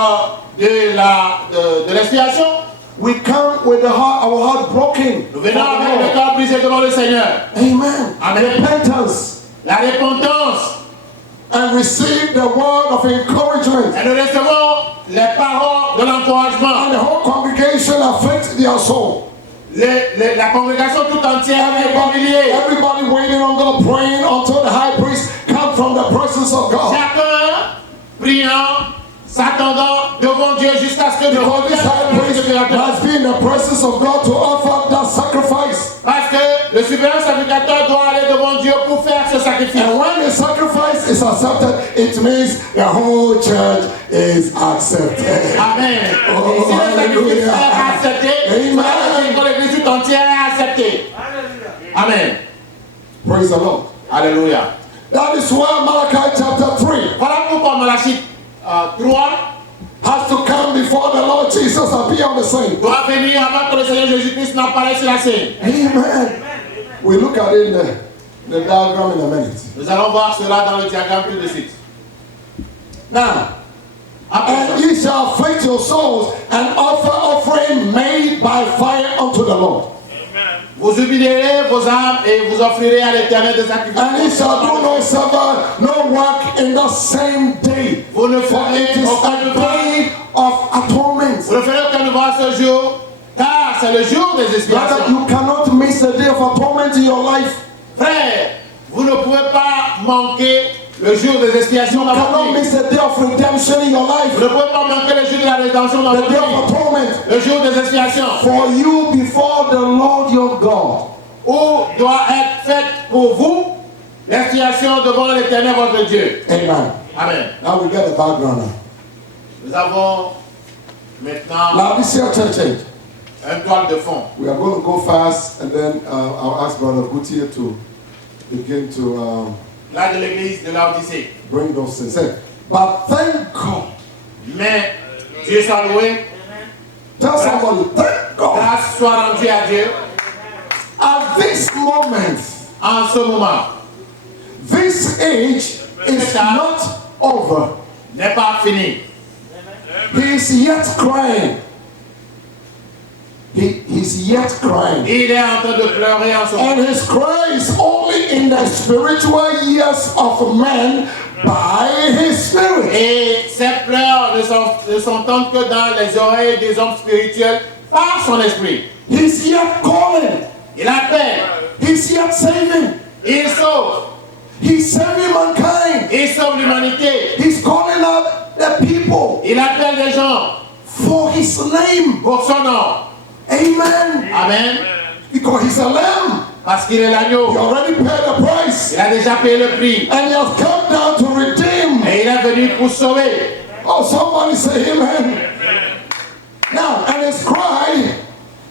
de l'expiation, we come with the heart, our heart broken. nous venons avec le cœur brisé devant le Seigneur. Amen. Amen. Repentance. La repentance. And receive the word of encouragement. Et nous recevons les paroles de l'encouragement. And the whole congregation afflicts their soul. La congrégation tout entière est humiliée. Everybody waiting on God, praying until the high priest comes from the presence of God. Chacun priant, s'attendant devant Dieu jusqu'à ce que nous Because this high priest must be in the presence of God to offer that sacrifice. Parce que le souverain sacrificateur doit aller devant Dieu pour faire ce sacrifice. And when the sacrifice is accepted, it means the whole church is accepted. Amen. Oh, Et si le sacrifice hallelujah. est accepté, Amen. cela veut dire que l'église tout entière est acceptée. Amen. Praise the Lord. Alléluia. That is why Malachi chapter 3 Voilà pourquoi Malachie 3 has to come before the Lord Jesus appear on the scene. doit venir avant que le Seigneur Jésus-Christ n'apparaisse sur la scène. Amen. We look at it in the diagram in a minute. Nous allons voir cela dans le diagramme tout de suite. Now, Après and ça, ye shall afflict your souls and offer offering made by fire unto the Lord. vous humilierez vos âmes et vous offrirez à l'Éternel des sacrifices. And he shall do no servant, no work in the same day. Vous ne For it ferez is aucun a devoir. day of atonement. Vous ne ferez aucun devoir ce jour, car c'est le jour des Brother, expiations. you cannot miss the day of atonement in your life. Frère, vous ne pouvez pas manquer le jour des expiations dans You votre cannot vie. miss the day of redemption in your Vous life. ne pouvez pas manquer le jour de la rédemption dans The votre day of vie. atonement. Le jour des expiations. For you before the Lord your God. Où doit être faite pour vous l'expiation devant l'Éternel votre Dieu. Amen. Amen. Now we get the background now. Nous avons Maintenant, Laodicea Church Age. une toile de fond. We are going to go fast, and then I'll ask Brother Gutier to begin to Là de l'église de Laodicée. bring those things in. But thank God. Mais Dieu soit loué. Tell somebody, thank God. Grâce soit rendue à Dieu. At this moment, En ce moment, this age is not over. n'est pas fini. He is yet crying. He's yet crying. Il est en train de pleurer en ce moment. And his cry is only in the spiritual ears of men by his spirit. Et ses pleurs ne s'entendent que dans les oreilles des hommes spirituels par son esprit. He's yet calling. Il appelle, He's yet saving. il sauve, He's saving mankind. il sauve l'humanité. He's calling out the people Il appelle les gens for his name. pour son nom. Amen. Amen. Because he's a lamb. Parce qu'il est He l'agneau. already paid the price. Il a déjà payé le prix. And he has come down to redeem. Et il est venu pour sauver. Oh, somebody say amen. Now, and his cry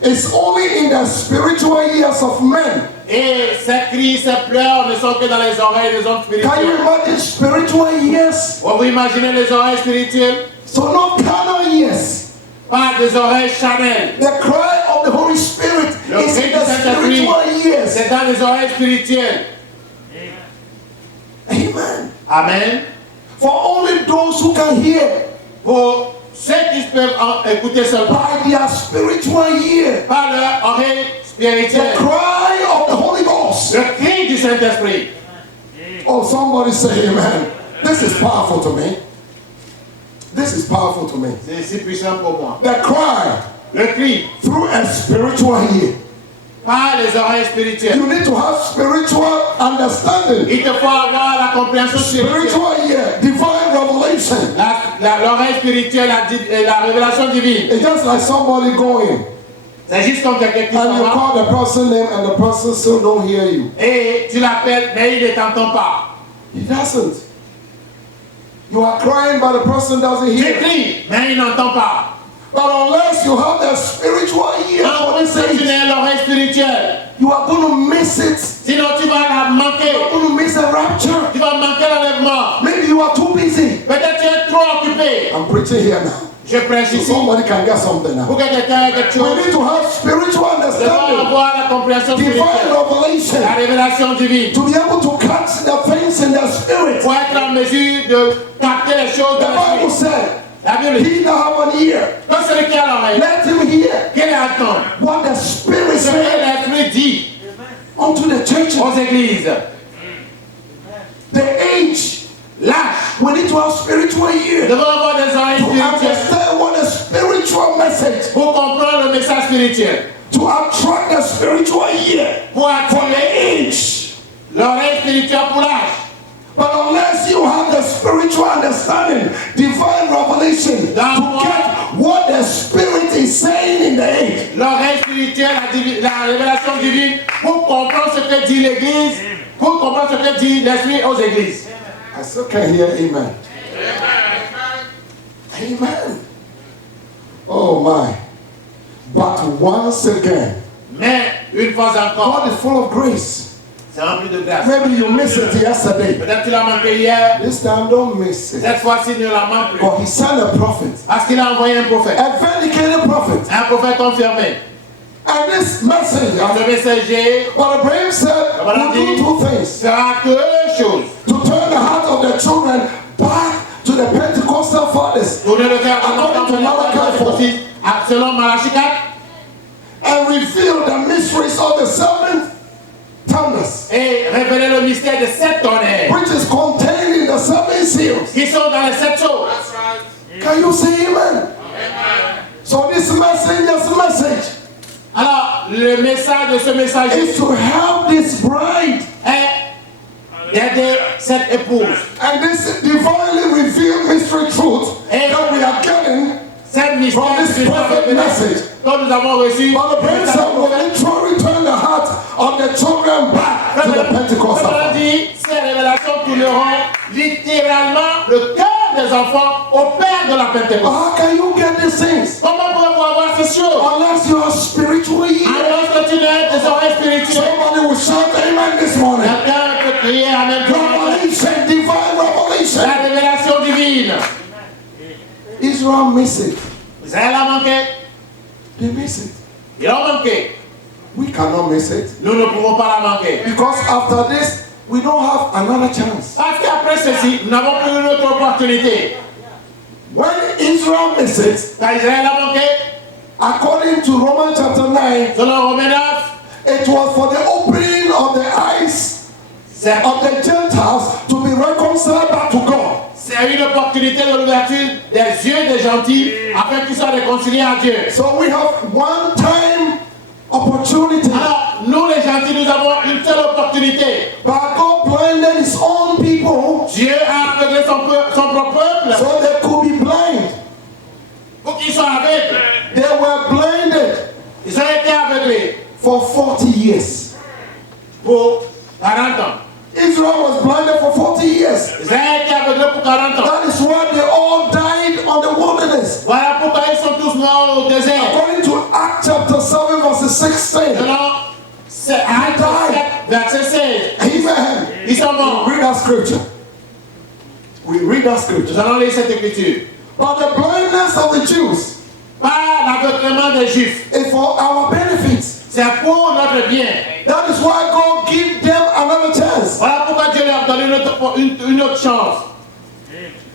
is only in the spiritual ears of men. Et ses cris, ses pleurs ne sont que dans les oreilles des hommes Can you spirituels. imagine spiritual ears? Vous imaginez les oreilles spirituelles? So not carnal ears. Pas des oreilles charnelles. The cry of the Holy Spirit Le is cri in du the Saint-Esprit, spiritual ears. c'est dans les oreilles spirituelles. Amen. Amen. For only those who can hear Pour ceux qui peuvent écouter seulement by their spiritual ear par leur oreille the spirituelle. cry of the Holy Ghost. Le cri du Saint-Esprit. Oh, somebody say amen. This is powerful to me. This is powerful to me. C'est si puissant pour moi. The cry Le cri through a spiritual ear. par les oreilles spirituelles. You need to have spiritual understanding. Il te faut avoir la compréhension spirituelle. Spiritual ear, divine revelation. L'oreille spirituelle, la révélation divine. It's just like somebody going C'est juste comme quelqu'un qui and you s'en va call the person name and the person still don't hear you. et tu l'appelles, mais il ne t'entend pas. He doesn't. You are crying, but the person doesn't Tu hear. cries, mais il n'entend pas. But unless you have the spiritual ear En for plus, this si tu age, n'as l'oreille spirituelle, you are going to miss it. sinon tu vas la manquer. You are going to miss the rapture. Tu vas manquer l'enlèvement. Maybe you are too busy. Peut-être tu es trop occupé. I'm preaching here now. Je prêche So ici somebody can get something pour now. que quelqu'un ait quelque We chose. need to have spiritual Nous devons understanding, avoir la compréhension divine spirituelle, la revelation, révélation divine, to be able to catch the things in the spirit. pour être en mesure de capter les choses The de Bible l'esprit. said, La Bible dit, he that have an ear, quand celui qui a l'oreille, let him hear qu'il attend what the Spirit ce que said l'esprit dit unto the churches. aux églises. The age, L'âge, we need to have spiritual nous ear devons avoir des oreilles to spirituelles understand what the spiritual message, pour comprendre le message spirituel, to attract the spiritual ear pour for the attirer age. l'oreille spirituelle pour l'âge. But unless you have the spiritual understanding, divine revelation, to get what the Spirit is saying in the age, L'oreille spirituelle, la révélation divine, pour comprendre ce que dit l'Église, pour comprendre ce que dit l'Esprit aux églises. I still can't hear amen. Amen. Oh my. But once again, Mais, une fois encore, God is full of grace. c'est rempli de grâce. Maybe you missed it yesterday. Peut-être tu l'as manqué hier, This time, don't miss it. cette fois-ci, ne la manque plus. God, He sent a prophet, Parce qu'il a envoyé un prophète, a vindicated prophet. un prophète confirmé. And this messenger, Dans le messager, Brother Abraham said, will do two things. fera deux choses. To turn the heart of the children back to the Pentecostal fathers Tourner le cœur de According to Malachi 4. selon Malachie 4, and reveal the mysteries of the seven thunders, et révéler le mystère de 7 tonnerres which is contained in the seven seals. qui sont dans les 7 choses. Can you say amen? So this messenger's message Alors, le message de ce messager is to help this bride est d'aider cette épouse. and this divinely revealed mystery truth that we are getting. Cette mystère From this prophet message, que nous avons reçu. Brother Abraham said will literally turn the heart of the children back to the Pentecostal Comme on fathers. dit, ces révélations tourneront littéralement le cœur tes enfants au Père de la Pentecôte. How can you get these things? Comment pouvez-vous avoir ces choses? Unless you are spiritually eaten. Alors que tu n'as des oreilles spirituelles. Somebody will shout amen this morning. Quelqu'un peut crier en même temps. Revelation, divine revelation. La révélation divine. Israel missed it. Israël a manqué. They miss it. Ils ont manqué. We cannot miss it. Nous ne pouvons pas la manquer. Because after this, we don't have another chance. Parce qu'après ceci, nous n'avons plus une autre opportunité. When Israel missed it, Quand Israël a manqué, according to Romans chapter 9, selon Romains 9, it was for the opening of the eyes c'est of the Gentiles to be reconciled back to God. c'est une opportunité de l'ouverture des yeux des gentils afin qu'ils soient réconciliés à Dieu. So we have one time opportunity. Alors, nous les gentils, nous avons une seule opportunité. But God blinded his own people Dieu a aveuglé son propre peuple so they could be blind. pour qu'ils soient aveugles. They were blinded Ils ont été aveuglés for 40 years. pour 40 ans. Israel was blinded for 40 years. Ils ont été aveuglés pour 40 ans. That is why they all died on the wilderness. Voilà pourquoi ils sont tous morts au désert. According to Acts chapter 7 verse 16. Selon Actes 7, verset 16. Amen. Ils sont morts. Read that scripture. We read that Nous scripture. allons lire cette écriture. But the blindness of the Jews Pas l'aveuglement des Juifs. is for our benefit. C'est pour notre bien. That is why God give them another chance. Voilà pourquoi Dieu leur donne une autre chance.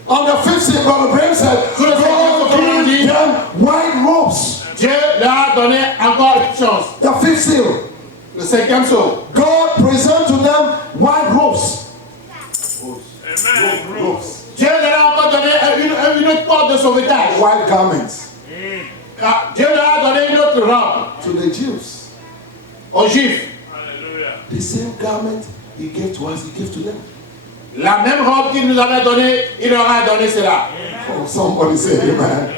On the 15th, Brother Bram said, God gave them white robes. Dieu leur a donné encore une chance. The fifth seal. Le cinquième saut. God present to them white robes. Amen. Robes. Dieu leur a encore donné une autre porte de sauvetage. White garments Dieu leur a donné une autre robe to the Jews. aux Juifs. Hallelujah. The same garment he gave to us, he gave to them. La même robe qu'il nous avait donnée, il leur a donné cela. Oh, somebody say amen.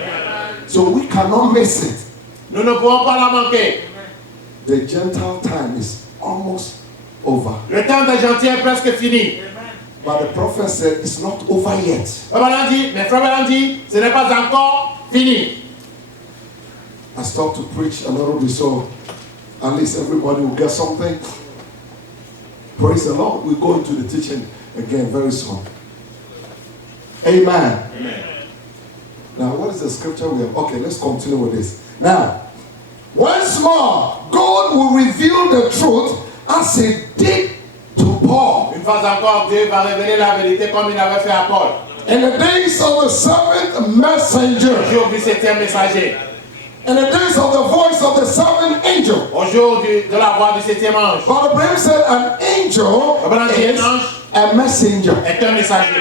So we cannot miss it. Nous ne pouvons pas la manquer. The Gentile time is almost over. Le temps des gentils est presque fini. But the prophet said it's not over yet. Mais Frère Branham dit, ce n'est pas encore fini. I stopped to preach a little bit so at least everybody will get something. Praise the Lord. We'll go into the teaching again very soon. Amen. Now, what is the scripture we have? Okay, let's continue with this. Now, once more, God will reveal the truth as he did to Paul. Une fois encore, Dieu va révéler la vérité comme il avait fait à Paul. In the days of the seventh messenger, Au jour du septième messager. in the days of the voice of the seventh angel, Au jour de la voix du septième ange. Brother Abraham said an angel is a messenger. Est un messager.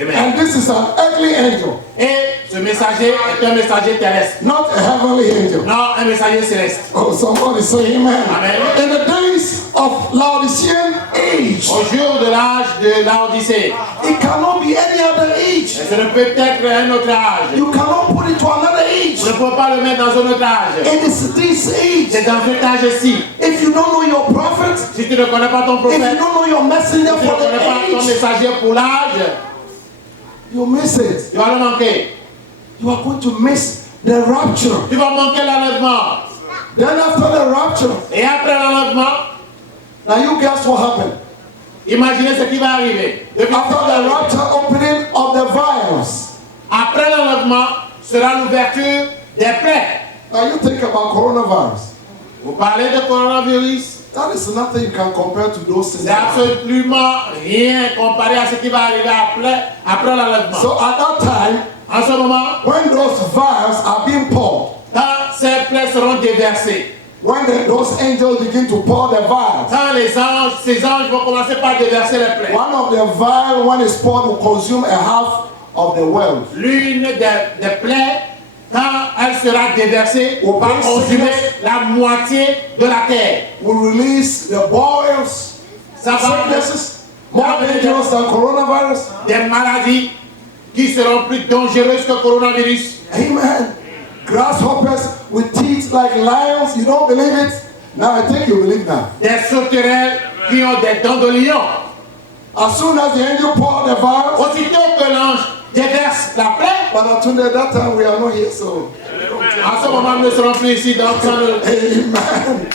Amen. And this is an earthly angel, Et ce messager est un messager terrestre. not a heavenly angel. Non, un messager céleste. Oh, somebody say amen. Amen. In the days of Laodicean age, Au jour de l'âge de l'Odyssée. it cannot be any other age. Ce ne peut être un autre âge. You cannot put it to another age. On ne peut pas le mettre dans un autre âge. It is this age. C'est dans cet âge-ci. If you don't know your prophet, Si tu ne connais pas ton if you prophète, don't know your messenger si tu ne for the connais pas ton age, messager pour l'âge, you miss it. tu vas le manquer. You are going to miss the rapture. Tu vas manquer l'enlèvement. Then after the rapture, Et après l'enlèvement, now you guess what happened? imaginez ce qui va arriver. Depuis After the rapture, opening of the vials. Après l'enlèvement sera l'ouverture des plaies. Now you think about coronavirus. Vous parlez de coronavirus, That is nothing you can compare to those things. c'est absolument rien comparé à ce qui va arriver après l'enlèvement. So at that time, En ce moment, when those vials are being poured, quand ces plaies seront déversées, when those angels begin to pour the vials, quand ces anges vont commencer par déverser les plaies, one of the vials, when it's poured, will consume a half of the world. l'une des plaies, quand elle sera déversée, Au va pays consumer la moitié de la terre. Will release the boils, Ça va sicknesses, more dangerous than coronavirus. des maladies qui seront plus dangereuses que le coronavirus. Amen. Grasshoppers with teeth like lions. You don't believe it? Now I think you believe now. Des sauterelles qui ont des dents de lion. As soon as the angel poured the vials, aussitôt que l'ange déverse la plaie, but until that time we are not here, so à ce moment, nous ne serons plus ici, donc ça ne... amen.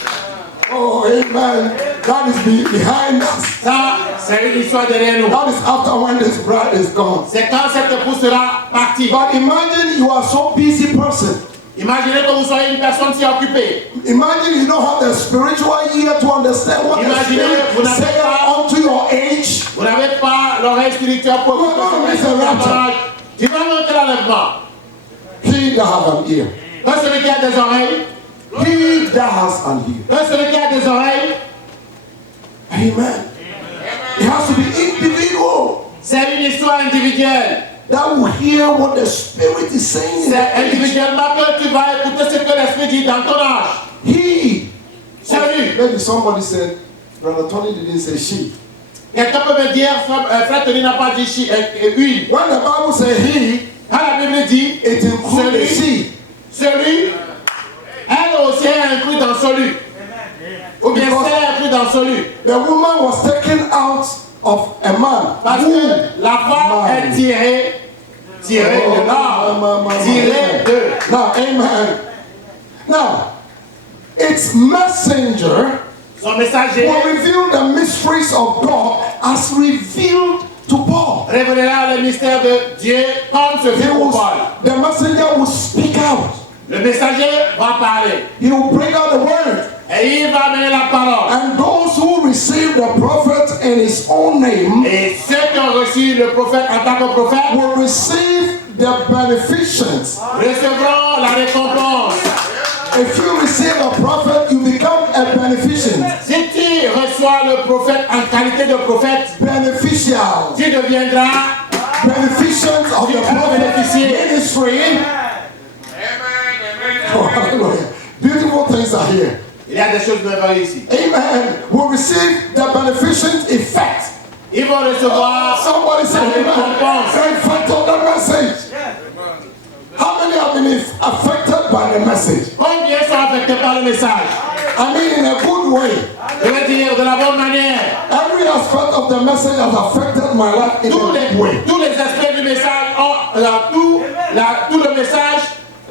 Oh, amen. That is behind us. Ça, c'est une histoire derrière nous. That is after when this bride is gone. C'est quand cette épouse sera partie. But imagine you are so busy person. Imaginez que vous soyez une personne si occupée. Imagine you don't have the spiritual ear to understand what the Spirit says unto your age. Vous n'avez pas l'oreille spirituelle pour Vous n'avez pas tu vas monter l'enlèvement. He that have an ear. Que celui qui a des oreilles. He that has an ear. Que celui qui a des oreilles. Amen. It has to be individual. C'est une histoire individuelle. That will hear what the Spirit is saying. C'est individuellement que tu vas écouter ce que l'Esprit dit dans ton âge. He. Celui. Maybe somebody said, Brother Tony didn't say she. Quelqu'un peut me dire, frère Tony n'a pas dit she et une. When the Bible says he, quand la Bible dit, it includes she. Celui, elle aussi est inclus dans celui. Ou bien c'est inclus dans celui. The woman was taken out of a man. Parce que la femme est tirée de l'homme. Tirée de. Now, amen. Now, its messenger son messager will reveal the mysteries of God as revealed to Paul. Révélera le mystère de Dieu comme ce fut pour Paul. The messenger will speak out. Le messager va parler. He will bring out the word. Et il va amener la parole. And those who receive the prophet in his own name, et ceux qui ont reçu le prophète en tant que prophète, will receive the beneficence. Recevront la récompense. If you receive a prophet, you become a beneficent. Si tu reçois le prophète en qualité de prophète, beneficial, tu deviendras beneficent of the prophet ministry. Oh, hallelujah. Beautiful things are here. Il y a des choses merveilleuses ici. Amen. Will receive the beneficent effect. Ils vont recevoir somebody say la récompense. The effect of the message. How many have been affected by the message? Combien sont affectés par le message? I mean in a good way. Je veux dire de la bonne manière. Every aspect of the message has affected my life in a good way. Tous les aspects du message tout le message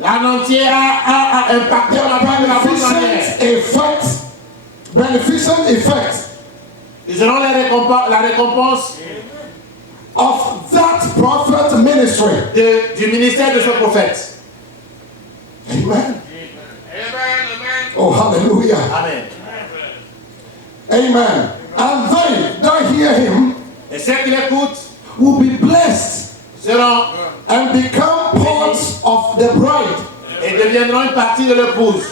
en entier a impacté ma vie de la bonne manière. Beneficent effect. Ils auront la récompense of that prophet ministry. Du ministère de ce prophète. Amen. Oh, hallelujah. Amen. Amen. And they that hear him, et ceux qui l'écoutent, will be blessed seront and become parts of the bride. Et deviendront une partie de l'épouse.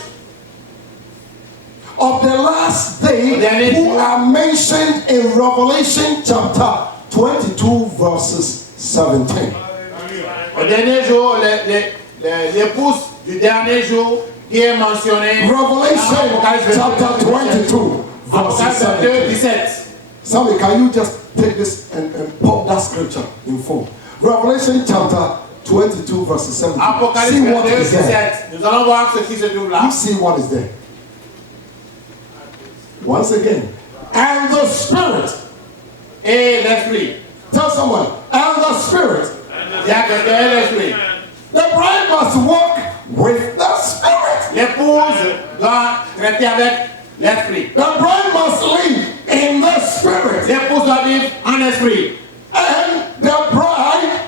Of the last day, who are mentioned in Revelation chapter 22, verses 17. Au dernier jour, l'épouse du dernier jour qui est mentionnée. Revelation chapter 22, verses 17. Somebody, can you just take this and pop that scripture in full? Revelation chapter 22, verses 17. See what is there. Nous allons voir ce qui se trouve là. You see what is there. Once again, and the Spirit, et l'esprit. Tell someone, and the Spirit. The bride must walk with the Spirit. L'épouse doit traiter avec l'esprit. The bride must live in the Spirit. L'épouse doit vivre en esprit. And the bride,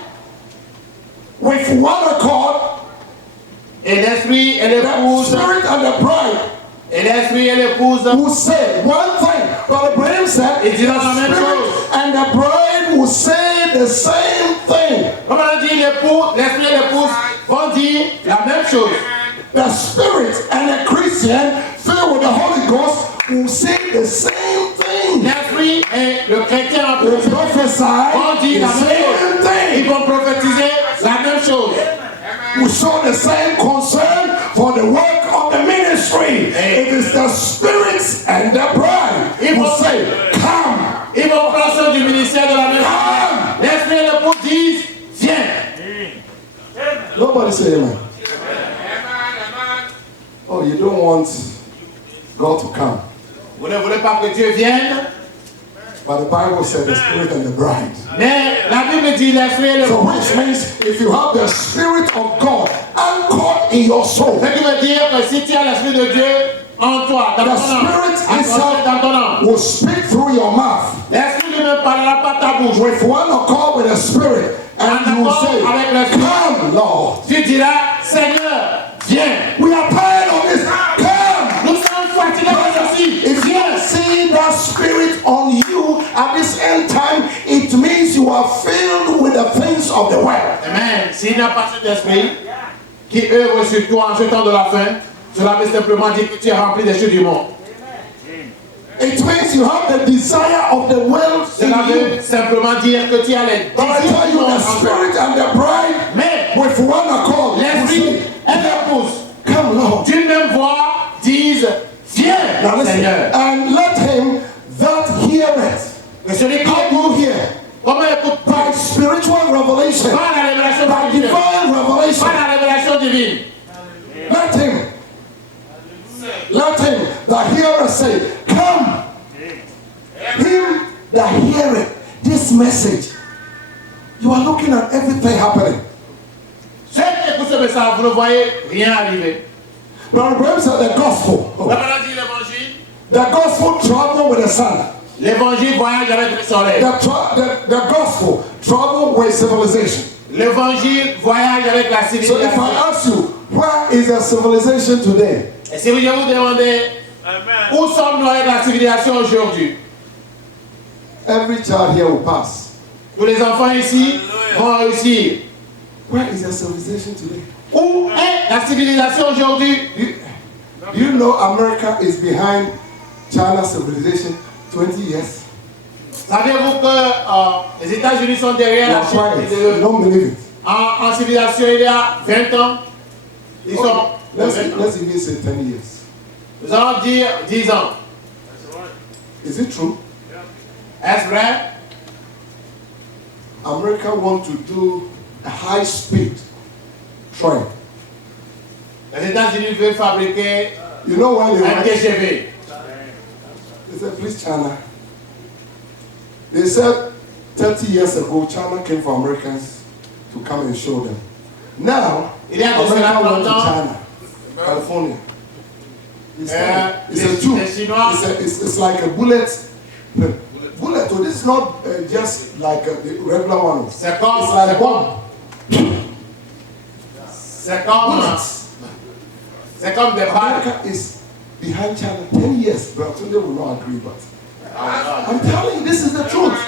with one accord, et l'esprit et l'épouse, the Spirit and the bride, et l'esprit et l'épouse will say one thing, but Abraham said, et diront la même chose. And the bride will say the same thing. Comme on a dit, l'esprit et l'épouse vont dire la même chose. The Spirit and the Christian filled with the Holy Ghost will say the same thing. L'esprit et le chrétien will prophesy vont dire la même chose. Ils vont prophétiser la même chose. Will show the same concern for the work of the ministry. It is the spirits and the bride who say, come. Ils vont prendre du ministère de la même. L'esprit et l'épouse disent, viens. Nobody say amen. Oh, you don't want God to come. Vous ne voulez pas que Dieu vienne? But the Bible said the spirit and the bride. Mais la Bible dit l'esprit et le So bouc. which means if you have the spirit of God anchored in your soul, Ce qui veut dire que si tu as l'esprit de Dieu en toi, dans the ton âme, spirit accroché itself dans ton âme, will speak through your mouth l'esprit lui ne parlera pas ta bouche. with one accord with the spirit, and you will say, "Come, Lord." Tu diras, Seigneur, viens. We are tired of this. Come. Nous sommes fatigués de ceci. If you Viens. see that spirit on you at this end time, it means you are filled with the things of the world. Amen. S'il n'y a pas cet esprit qui œuvre sur toi en ce temps de la fin, cela veut simplement dire que tu es rempli des choses du monde. It means you have the desire of the world in Cela you. veut simplement dire que tu as les But I désirs tell du you, monde the en toi. spirit and the bride Mais with one accord will l'esprit say, et l'épouse, "Come, Lord." d'une même voix, disent, viens, Now listen, Seigneur. and let him that heareth. Que celui qui How do you écoute, hear? comment écoute By spiritual revelation, par la révélation by divine. divine revelation. Par la révélation divine. Let him that heareth say, "Come." Him that heareth this message, you are looking at everything happening. Ceux qui écoutent ce message, vous ne voyez rien arriver. But Abraham said the gospel. La Bible dit l'évangile. The gospel travel with the sun. L'évangile voyage avec le soleil. The gospel travel with civilization. L'évangile voyage avec la So if civilisation. I ask you, where is the civilization today? Et si vous vous demandez Amen. où sommes-nous avec la civilisation aujourd'hui, Every child here will pass. tous les enfants ici vont réussir. Where is the civilization today? Où est la civilisation aujourd'hui? You know America is behind China's civilization 20 years. Savez-vous que les États-Unis sont derrière You la are Chine quiet. You don't believe it. en civilisation il y a 20 ans? Ils sont Let's 20 ans. even say 10 years. Nous allons dire 10 ans. Is it true? Est-ce vrai? America want to do a high-speed train. Les États-Unis veulent fabriquer You know when they un went, TGV. they said, "Please, China." They said 30 years ago, China came for Americans to come and show them. Now, Il y a de cela America went to longtemps. China, California. It's Les- a tube. les Chinois- It's like a bullet. Bullet. So this is not just like the regular one. C'est comme, It's like c'est a comme, bomb. Bullets. c'est comme des balles. America is behind China 10 years. Brother Tunde will not agree, but I'm telling you, this is the truth.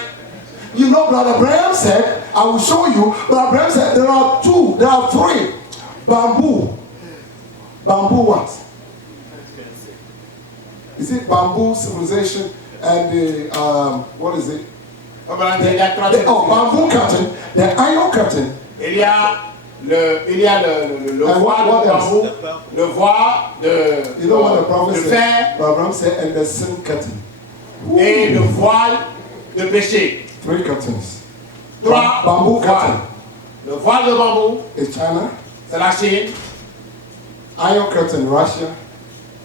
You know, Brother Abraham said, I will show you. Brother Abraham said, there are three. Bamboo. Bamboo what? Is it bamboo civilization and the, what is it? Il y a trois Bamboo curtain, the iron curtain, Il y a le And voile what de else? bambou, le voile you know what the de prophet fer said? Brother Abraham said, and the sin curtain. et le voile de péché. 3 curtains. Trois Bamboo voiles. curtain Le voile de bambou, is China. c'est la Chine. Iron curtain, Russia.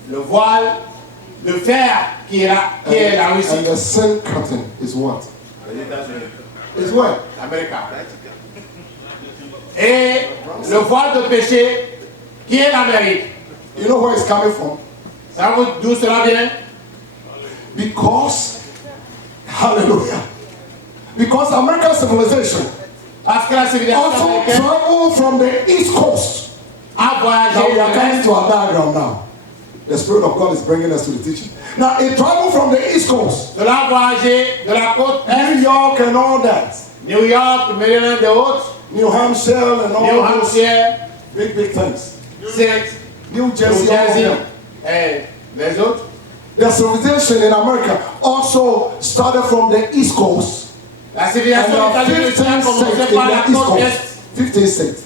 Le voile de fer qui est la And Russie. the sin curtain is what? Les États-Unis. Is what? L'Amérique. Et le voile de péché qui est l'Amérique. You know where it's coming from? Savez-vous d'où cela vient? Because, hallelujah. Because American civilization Parce que la civilisation also américaine traveled from the East Coast. a voyagé Now we are de coming l'Est. to our diagram now. The Spirit of God is bringing us to the teaching. Now it traveled from the East Coast, Cela a voyagé de la côte Est, New York and all that, New York, Maryland de Haute, New Hampshire and all New those Hampshire, big things. Saint, New New Jersey, all of Jersey them. et les autres. The civilization in America also started from the East Coast. La And civilisation there are italienne 15 a commencé states in par la the East côte Coast. Est. 15 states.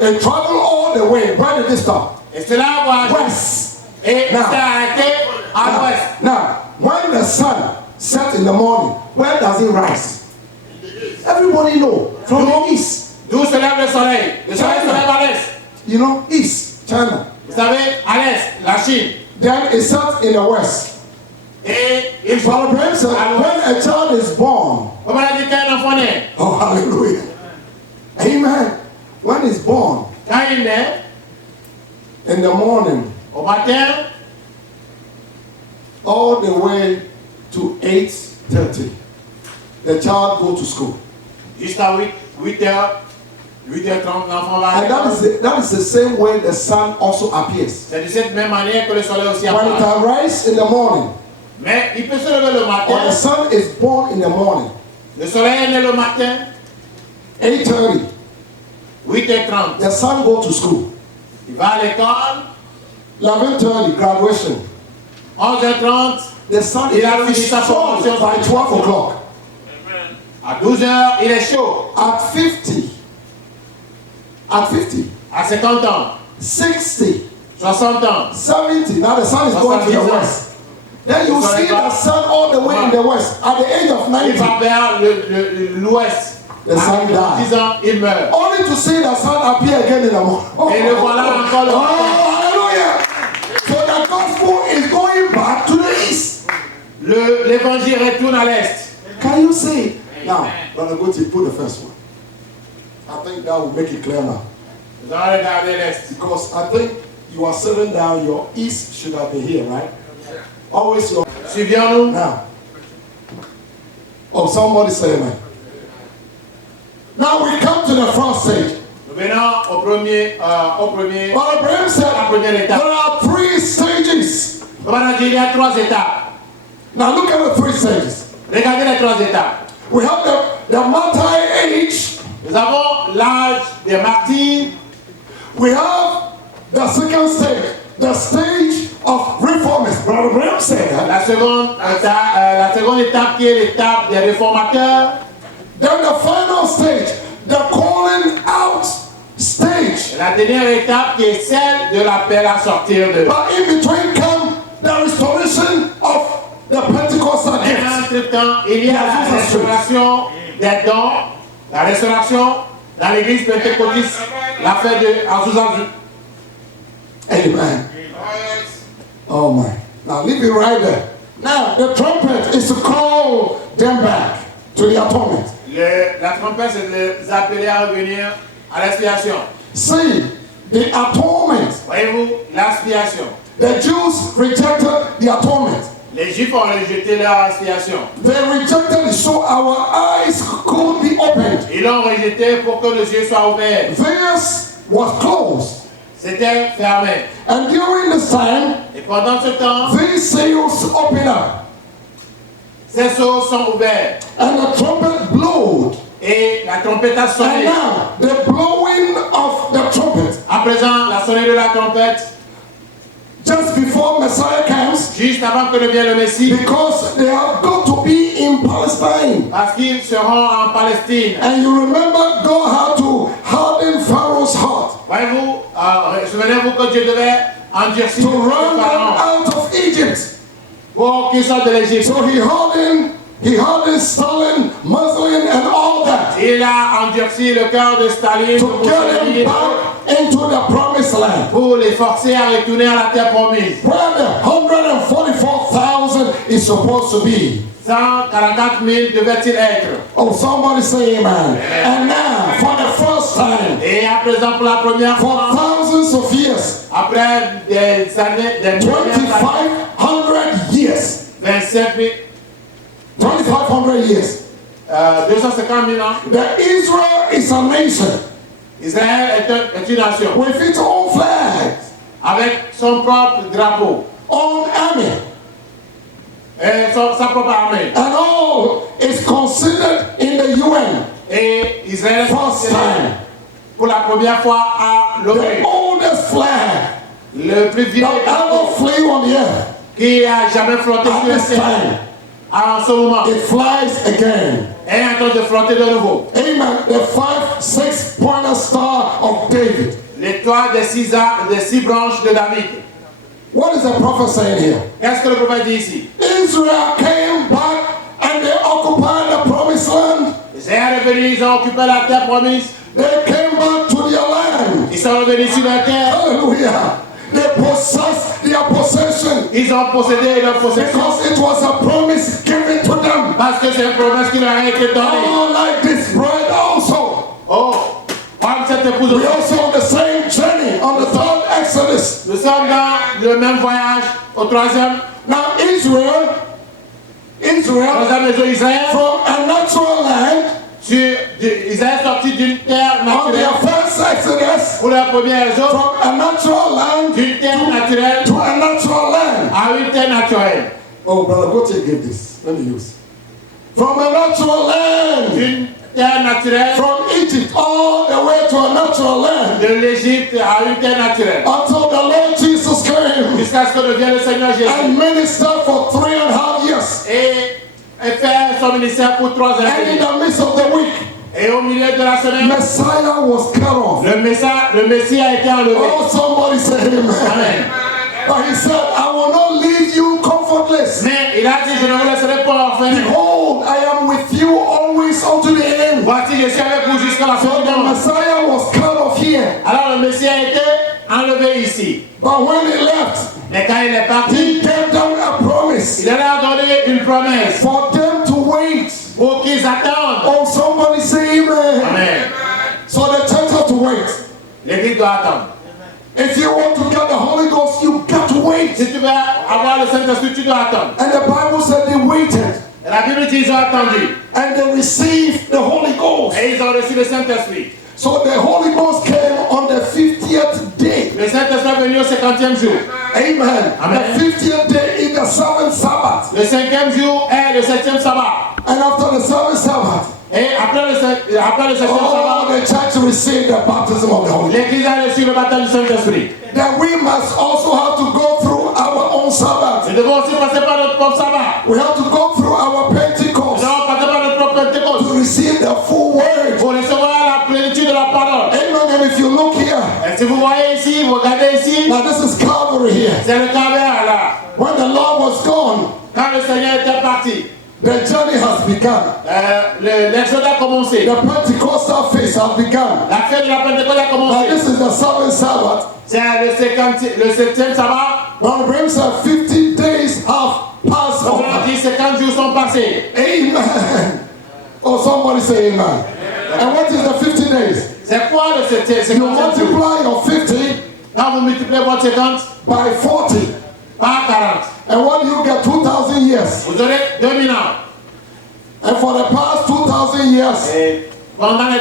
And traveled all the way. Where did it stop? Et cela a voyagé. West. Et Now. s'est arrêté à l'ouest. Now, when the sun sets in the morning, where does it rise? Everybody know. From the east. D'où se lève le soleil? Le soleil se lève à l'est. You know, east, China. Vous savez, à l'est, la Chine. Then it sets in the west. Et il faut. Brother Branham said, when a child is born, Comme on a dit quand un enfant naît, oh hallelujah, amen. When he's born, quand il naît, in the morning, au matin, all the way to 8:30, the child go to school. jusqu'à 8h30, l'enfant va And aller. that is the same way the sun also appears. C'est de cette même manière que le soleil aussi When it apparaît. arises in the morning, Mais il peut se lever le or the matin. sun is born in the morning, Le soleil est né le matin, 8:30, 8h30. the son go to school. Il va à l'école, 11:30, graduation. 11h30. The sun Il a is fini sa strong formation by 12 o'clock. Amen. À 12h, il est chaud. At 50, at 50, À 50 ans, 60, 60 ans, 70, now the sun is going to the west. Then you see the sun all the way in the west. At the age of il 90, va vers l'ouest. The sun À died. 10 ans, il meurt. only to see the sun appear again in the morning. Et le voilà encore le Oh, matin. hallelujah! So the gospel is going back to the east. L'évangile retourne à l'est. Can you see it? Now, Brother Guti, put the first one. I think that will make it clear now. Nous allons regarder l'est. Because I think you are sitting down, your east should have been here, right? Always your. Suivons-nous. Now. Oh, somebody say amen. Now we come to the first stage. Nous venons au premier. Brother Abraham said La première there étape. are 3 stages. On va dire il y a 3 étapes. Now look at the 3 stages. Regardez les 3 étapes. We have the martyr age. Nous avons l'âge des martyrs. We have the second stage, the stage of reformers. Brother Abraham said that. La seconde étape qui est l'étape des réformateurs. Then the final stage, the calling out stage. Et la dernière étape qui est celle de l'appel à sortir de. But in between come the restoration of the Pentecostal Et gifts. entre-temps, il y a la restauration des dons, la restauration dans l'église pentecôtiste, la fête de Azusa. Amen. Oh my. Now leave it right there. Now the trumpet is to call them back to the atonement. La trompette, c'est de les appeler à revenir à l'expiation. See, the atonement. Voyez-vous, l'expiation. The Jews rejected the atonement. Les Juifs ont rejeté leur expiation. They rejected it so our eyes could be opened. Ils l'ont rejeté pour que nos yeux soient ouverts. This was closed. C'était fermé. And during this time, Et pendant ce temps, these seals opened up. ces sceaux sont ouverts. And the trumpet blew. Et la trompette a And sonné. now, the blowing of the trumpet, À présent, la sonnée de la trompette, just before Messiah comes, juste avant que ne vienne le Messie, because they have got to be in Palestine. parce qu'ils seront en Palestine. And you remember God had to harden Pharaoh's heart Voyez-vous, souvenez-vous que Dieu devait endurcir to le run them Pharaon out of Egypt. pour qu'ils sortent de l'Égypte. So he hardened Stalin, Muslim, and all that Il a endurci le cœur de Staline to get them back into the promised land. pour les forcer à retourner à la terre promise. Where the 144,000 is supposed to be. 144 000 devait-il être. Oh, somebody say amen. And now, for the first time, Et à présent, pour la première for fois, thousands of years, après des années, des 2,500 years, 25 000, 2,500 years, 250 000 ans, that Israel is a nation Israël est une nation with its own flag, avec son propre drapeau own army, et sa propre armée. and all is considered in the UN. Et Israël est First time. pour la première fois à The l'ONU. oldest flag Le plus vieux that drapeau ever flew on the earth. qui a jamais flotté At sur la this terre. time, En ce moment, it flies again. est en train de flotter de nouveau. Amen. The 5-6-pointer star of David. L'étoile des 6 branches de David. What is the prophet saying here? Qu'est-ce que le prophète dit ici? Israel came back and they occupied the promised land. Israël est revenu, ils ont occupé la terre promise. They came back to their land. Ils sont revenus sur la terre. Hallelujah. they possessed their possession Ils ont possédé leur possession because it was a promise given to them. parce que c'est une promesse qui leur a été donnée. Oh, like this bride also. Oh, comme cette épouse We aussi. also on the same journey on the third Exodus. Nous sommes dans le même voyage au troisième. Now Israel, Troisième maison Israël. from a natural land, Israël est sorti d'une terre on naturelle. their first Exodus, Pour la première raison, from a natural land d'une terre naturelle to a natural land. à une terre naturelle. Oh, brother, go take give this. Let me use. From a natural land, D'une terre naturelle from Egypt all the way to a natural land, de l'Égypte à une terre naturelle. until the Lord Jesus came Jusqu'à ce que devienne le Seigneur Jésus. and ministered for 3.5 years. Et fait son ministère pour 3 ans. And in the midst of the week, Et au milieu de la semaine, Messiah was cut off. le Messie a été enlevé. Oh, somebody say amen. Amen. But he said, I will not leave you comfortless. Mais il a dit, je ne vous laisserai pas orphelin. Behold, I am with you always unto the end. Voici, je suis avec vous jusqu'à la So fin du the monde. Messiah was cut off here. Alors le Messie a été enlevé ici. But when he left, Mais quand il est parti, he gave them a promise il leur a donné une promesse for them to wait. pour qu'ils attendent. Oh, somebody say amen. Amen. So the church has to wait. L'Église doit attendre. If you want to get the Holy Ghost, you got to wait. Si tu veux avoir le Saint-Esprit, tu dois attendre. And the Bible said they waited. Et la Bible dit, ils ont attendu. And they received the Holy Ghost. Et ils ont reçu le Saint-Esprit. So the Holy Ghost came on the 50th day. Le Saint-Esprit est venu au 50e jour. Amen. Amen. The 50th day is the seventh Sabbath. Le 5e jour est le 7e sabbat. And after the seventh Sabbath, Et après le 7e oh, sabbat, the church received the baptism of the Holy Ghost. l'Église a reçu le baptême du Saint-Esprit. Then we must also have to go through our own Sabbath. Nous devons aussi passer par notre propre sabbat. We have to go through our Nous Pentecost devons passer par notre propre Pentecôte to receive the full word. pour recevoir la plénitude de la parole. Amen. And if you look here, Et si vous voyez ici, vous regardez ici, now this is Calvary here. c'est le calvaire là. When the Lord was gone, Quand le Seigneur était parti, the journey has begun. l'exode a commencé. The Pentecostal phase has begun. La fête de la Pentecôte a Now commencé. this is the seventh Sabbath. C'est le 7e sabbat. When it brings up 50 days have passed On over. a dit 50 jours sont passés. Amen. Oh, somebody say amen. And what is the 50 days? C'est quoi le 50e You jour? multiply your 50 Quand vous multipliez votre 50 by 40. par 40, And what do you get? 2,000 years. vous aurez 2000 ans. And for the past 2,000 years, Et pendant les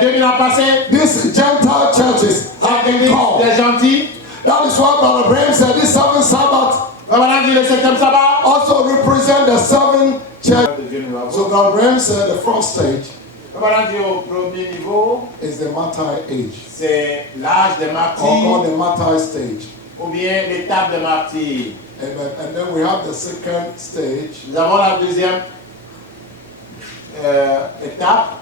2000 ans passés, these Gentile churches have been called. des gentils. That is why Brother Abraham said this seventh Sabbath Maintenant, dit le 7e sabbat. also represent the seven churches. So Brother Abraham said the first stage Maintenant, dit au premier niveau, is the martyr age, c'est l'âge des or martyrs the martyr stage. ou bien l'étape des martyrs. Amen. And then we have the second stage, Nous avons la deuxième étape.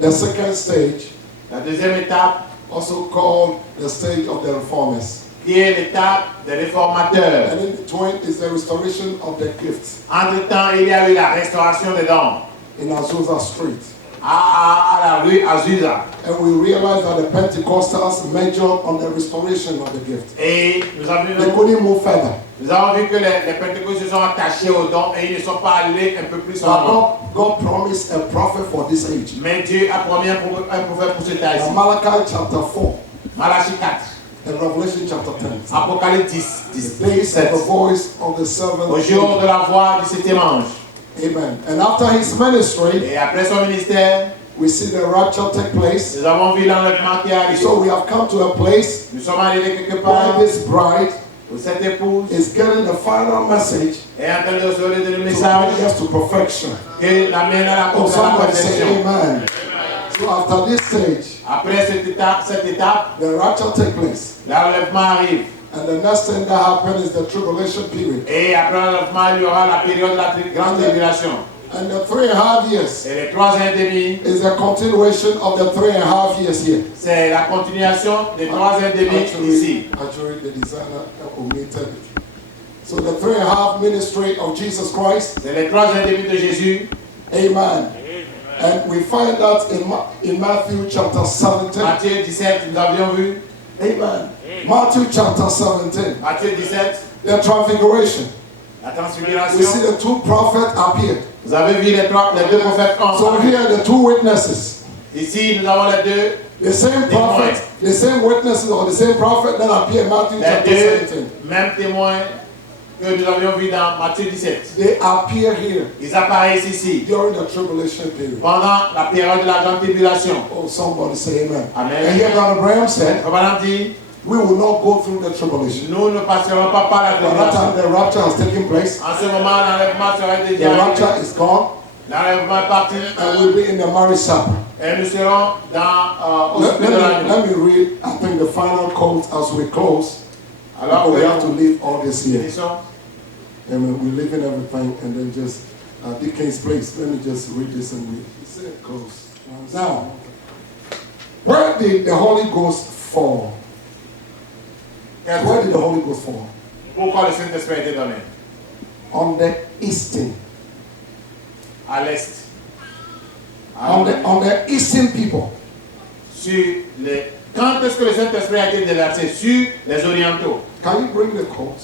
the second stage, La deuxième étape also called the stage of the reformers. qui est l'étape des réformateurs. And in between is the restoration of the gifts Entre-temps, il y a eu la restauration des dons in Azusa Street. à la rue Azusa. And we realized that the Pentecostals majored on the restoration of the gifts. Et nous avons They couldn't move further. vu que les Pentecôtes se sont attachés aux dons et ils ne sont pas allés un peu plus But en haut. God promised a prophet for this age. Mais Dieu a promis un prophète pour cet âge. In Malachi chapter 4 Malachie 4, and Revelation chapter 10. Apocalypse 10, The days of 17. the voice of the servant. Au jour de la voix du septième ange. Amen. And after his ministry, Et après son ministère, we see the rapture take place. nous avons vu l'enlèvement qui est arrivé. So we have come to a place Nous sommes arrivés quelque part where this bride où cette épouse is getting the final message est en train de recevoir le to message bring us to perfection. que l'amène à la Oh, somebody say perfection. amen. So after this stage, Après cette étape, the rapture take place. l'enlèvement arrive. And the next thing that happens is the tribulation period. Et après l'enlèvement, il y aura la période de la grande tribulation. And the 3.5 years Et les 3 ans et demi, is a continuation of the 3.5 years here. c'est la continuation des 3 ans et demi ici. Actually, the designer omitted it. So the 3.5 ministry of Jesus Christ. C'est les 3 ans et demi de Jésus. Amen. And we find that in Matthew chapter 17. Matthieu 17, nous avions vu. Amen. Matthew chapter 17. Matthieu 17, The transfiguration. la We transfiguration. see the two prophets appeared. Vous avez vu les deux prophètes So ensemble. here the two witnesses. Ici, nous avons les deux. The same prophet, the same witnesses or the same prophet that appeared in Matthew Les chapter deux 17. mêmes témoins que nous avions vus dans Matthieu 17. They appear here Ils apparaissent ici during the tribulation period. pendant la période de la grande tribulation. Oh, somebody say amen. Amen. And here Brother Graham said, Abraham dit, we will not go through the tribulation. nous ne passerons pas par la By that time, tribulation. the rapture has taken place. En ce moment, l'enlèvement sera The déjà rapture arrivé. is gone, L'enlèvement est parti and we'll be in the marriage supper. et nous serons au Let, souper de l'agneau. let me read, I think, the final quote as we close. Alors Because we have que to leave all this nous here. finissons, And we're leaving everything, and then just Deacon's place. Let me just read this and we say it close. Now, where did the Holy Ghost fall? Where did the Holy Ghost fall? pourquoi le Saint-Esprit a été donné? On the eastern, À l'est. on the eastern people. Quand est-ce que le Saint-Esprit a été déversé? Sur les orientaux. Can you bring the quote?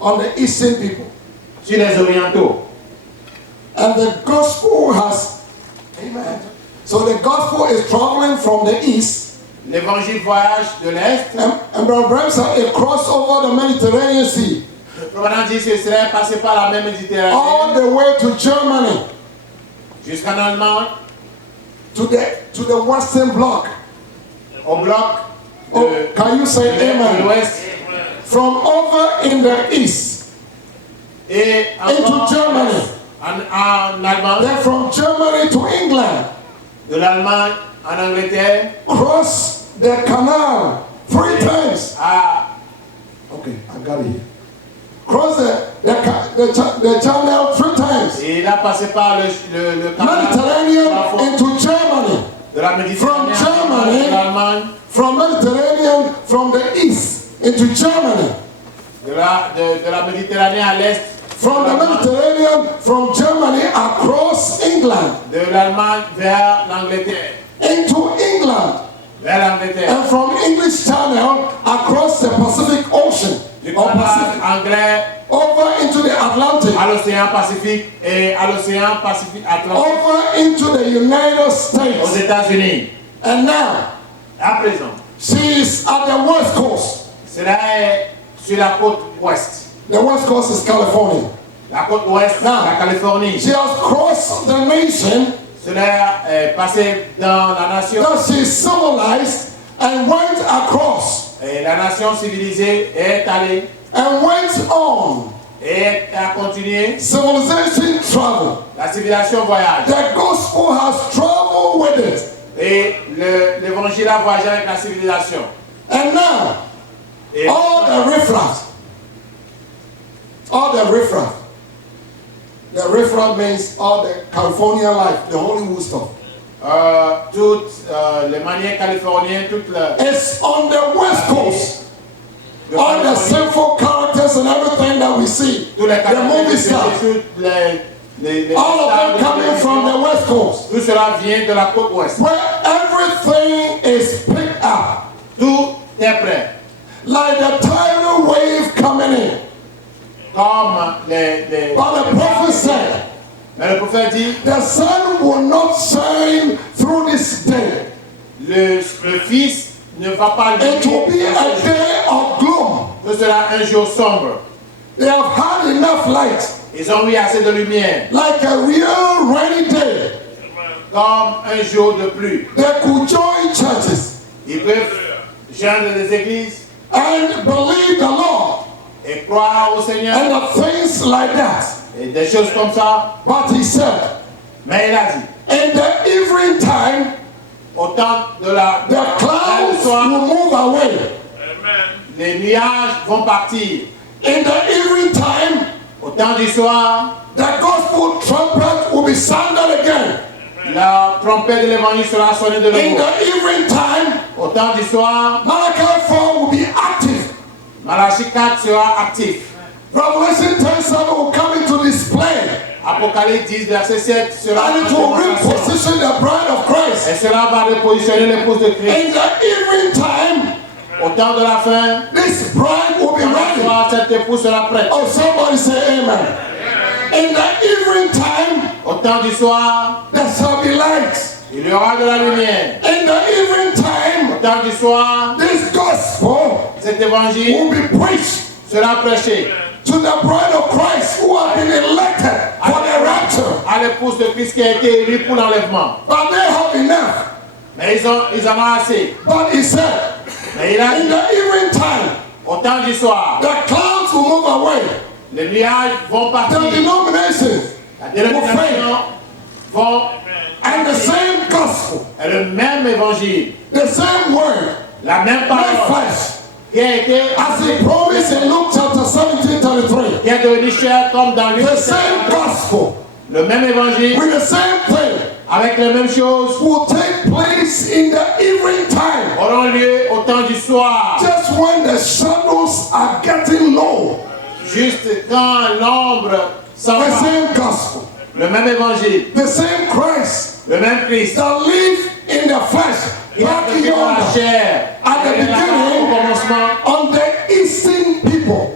On the eastern people. Sur les orientaux. And the gospel has, amen. So the gospel is traveling from the east. L'évangile voyage de l'est. And Brother Branham said it crossed over the Mediterranean Sea. Provenant dit que ce serait passé par la même Méditerranée. All the way to Germany, Jusqu'en Allemagne. to the Western Bloc. Au bloc Oh, de can you say de amen? l'ouest. From over in the east, Et into encore Germany. en Allemagne. Then from Germany to England, De l'Allemagne en Angleterre. cross the canal 3 times. À Okay, I got it here. Cross the channel 3 times. Et il a passé par le canal Mediterranean into Germany. de la Méditerranée From Germany. de l'Allemagne, From Mediterranean, from the east into Germany. de la Méditerranée à l'est, From the Mediterranean, from Germany across England, de l'Allemagne vers l'Angleterre, into England, vers l'Angleterre, and from English Channel across the Pacific Ocean, du or canal Pacific, anglais over into the Atlantic, à l'océan Pacifique et à l'océan Pacifique Atlantique over into the United aux States. États-Unis. And now, À présent, she is at the West Coast. cela est sur la côte ouest. The West Coast is California. La côte ouest, Non. la Californie. She has crossed the nation. Cela est passé dans la nation. That she civilized and went across Et la nation civilisée est allée and went on. et a continué. Civilization travel. La civilisation voyage. The gospel has traveled with it. Et l'évangile a voyagé avec la civilisation. And now, Et all the riffraff, the riffraff means all the California life, the Hollywood stuff. toutes les manières californiennes, toutes les It's on the West Coast. de All the Californie, sinful characters and everything that we see, tous les the movie stars, stars, toutes les all of stars them de coming from the télévision, West Coast, tout cela vient de la côte ouest. where everything is picked up. Tout est prêt. Like the tidal wave coming in. Comme les But the prophet said, mais le prophète dit, the sun will not shine through this day. le fils ne va pas It will be luire. a day of gloom. Ce sera un jour sombre. They have had enough light, Ils ont eu assez de lumière. like a real rainy day. Comme un jour de pluie. They could join churches Ils peuvent joindre des églises and believe the Lord et croire au Seigneur and the things like that. et des choses comme ça. But he said, Mais il a dit, in the evening time, au temps de la the clouds soir, will move away. Amen. les nuages vont partir. In the evening time, Au temps du soir, the gospel trumpet will be sounded again. la trompette de l'évangile sera sonnée de In nouveau. the evening time, Au temps du soir, Malachi 4 will be active. Malachie 4 sera actif. Revelation 10:7 will come into display. Apocalypse 10, verset 7 sera And it will reposition the bride of Christ. et cela va repositionner l'épouse de Christ. In the evening time, Au temps de la fin, this bride will be ready. cette épouse sera prête. Oh, somebody say amen. In the evening time, Au temps du soir, there shall be light. il y aura de la lumière. In the evening Au time, temps du soir, this gospel cet évangile will be preached sera prêché to the bride of Christ who have been elected for the rapture. à l'épouse de Christ qui a été élue pour l'enlèvement. But they have enough. Mais ils en ont assez. But he said, Mais il a in dit, the evening time, au temps du soir, the clouds will move away. les nuages vont The partir. denominations La dénomination vont and the same gospel, et le même évangile, the same word, la même made parole flesh, qui a été as he promised in Luke chapter 17:33. qui est devenu chair comme dans Luc, The same gospel le même évangile with the same thing avec les mêmes choses will take place in the evening time, auront lieu au temps du soir, just when the shadows are getting low. juste quand l'ombre s'en The va. same gospel, Le même évangile, the same Christ le même Christ that lived in the flesh qui a back vécu dans la yonder chair at the et là-bas au beginning commencement on the eastern people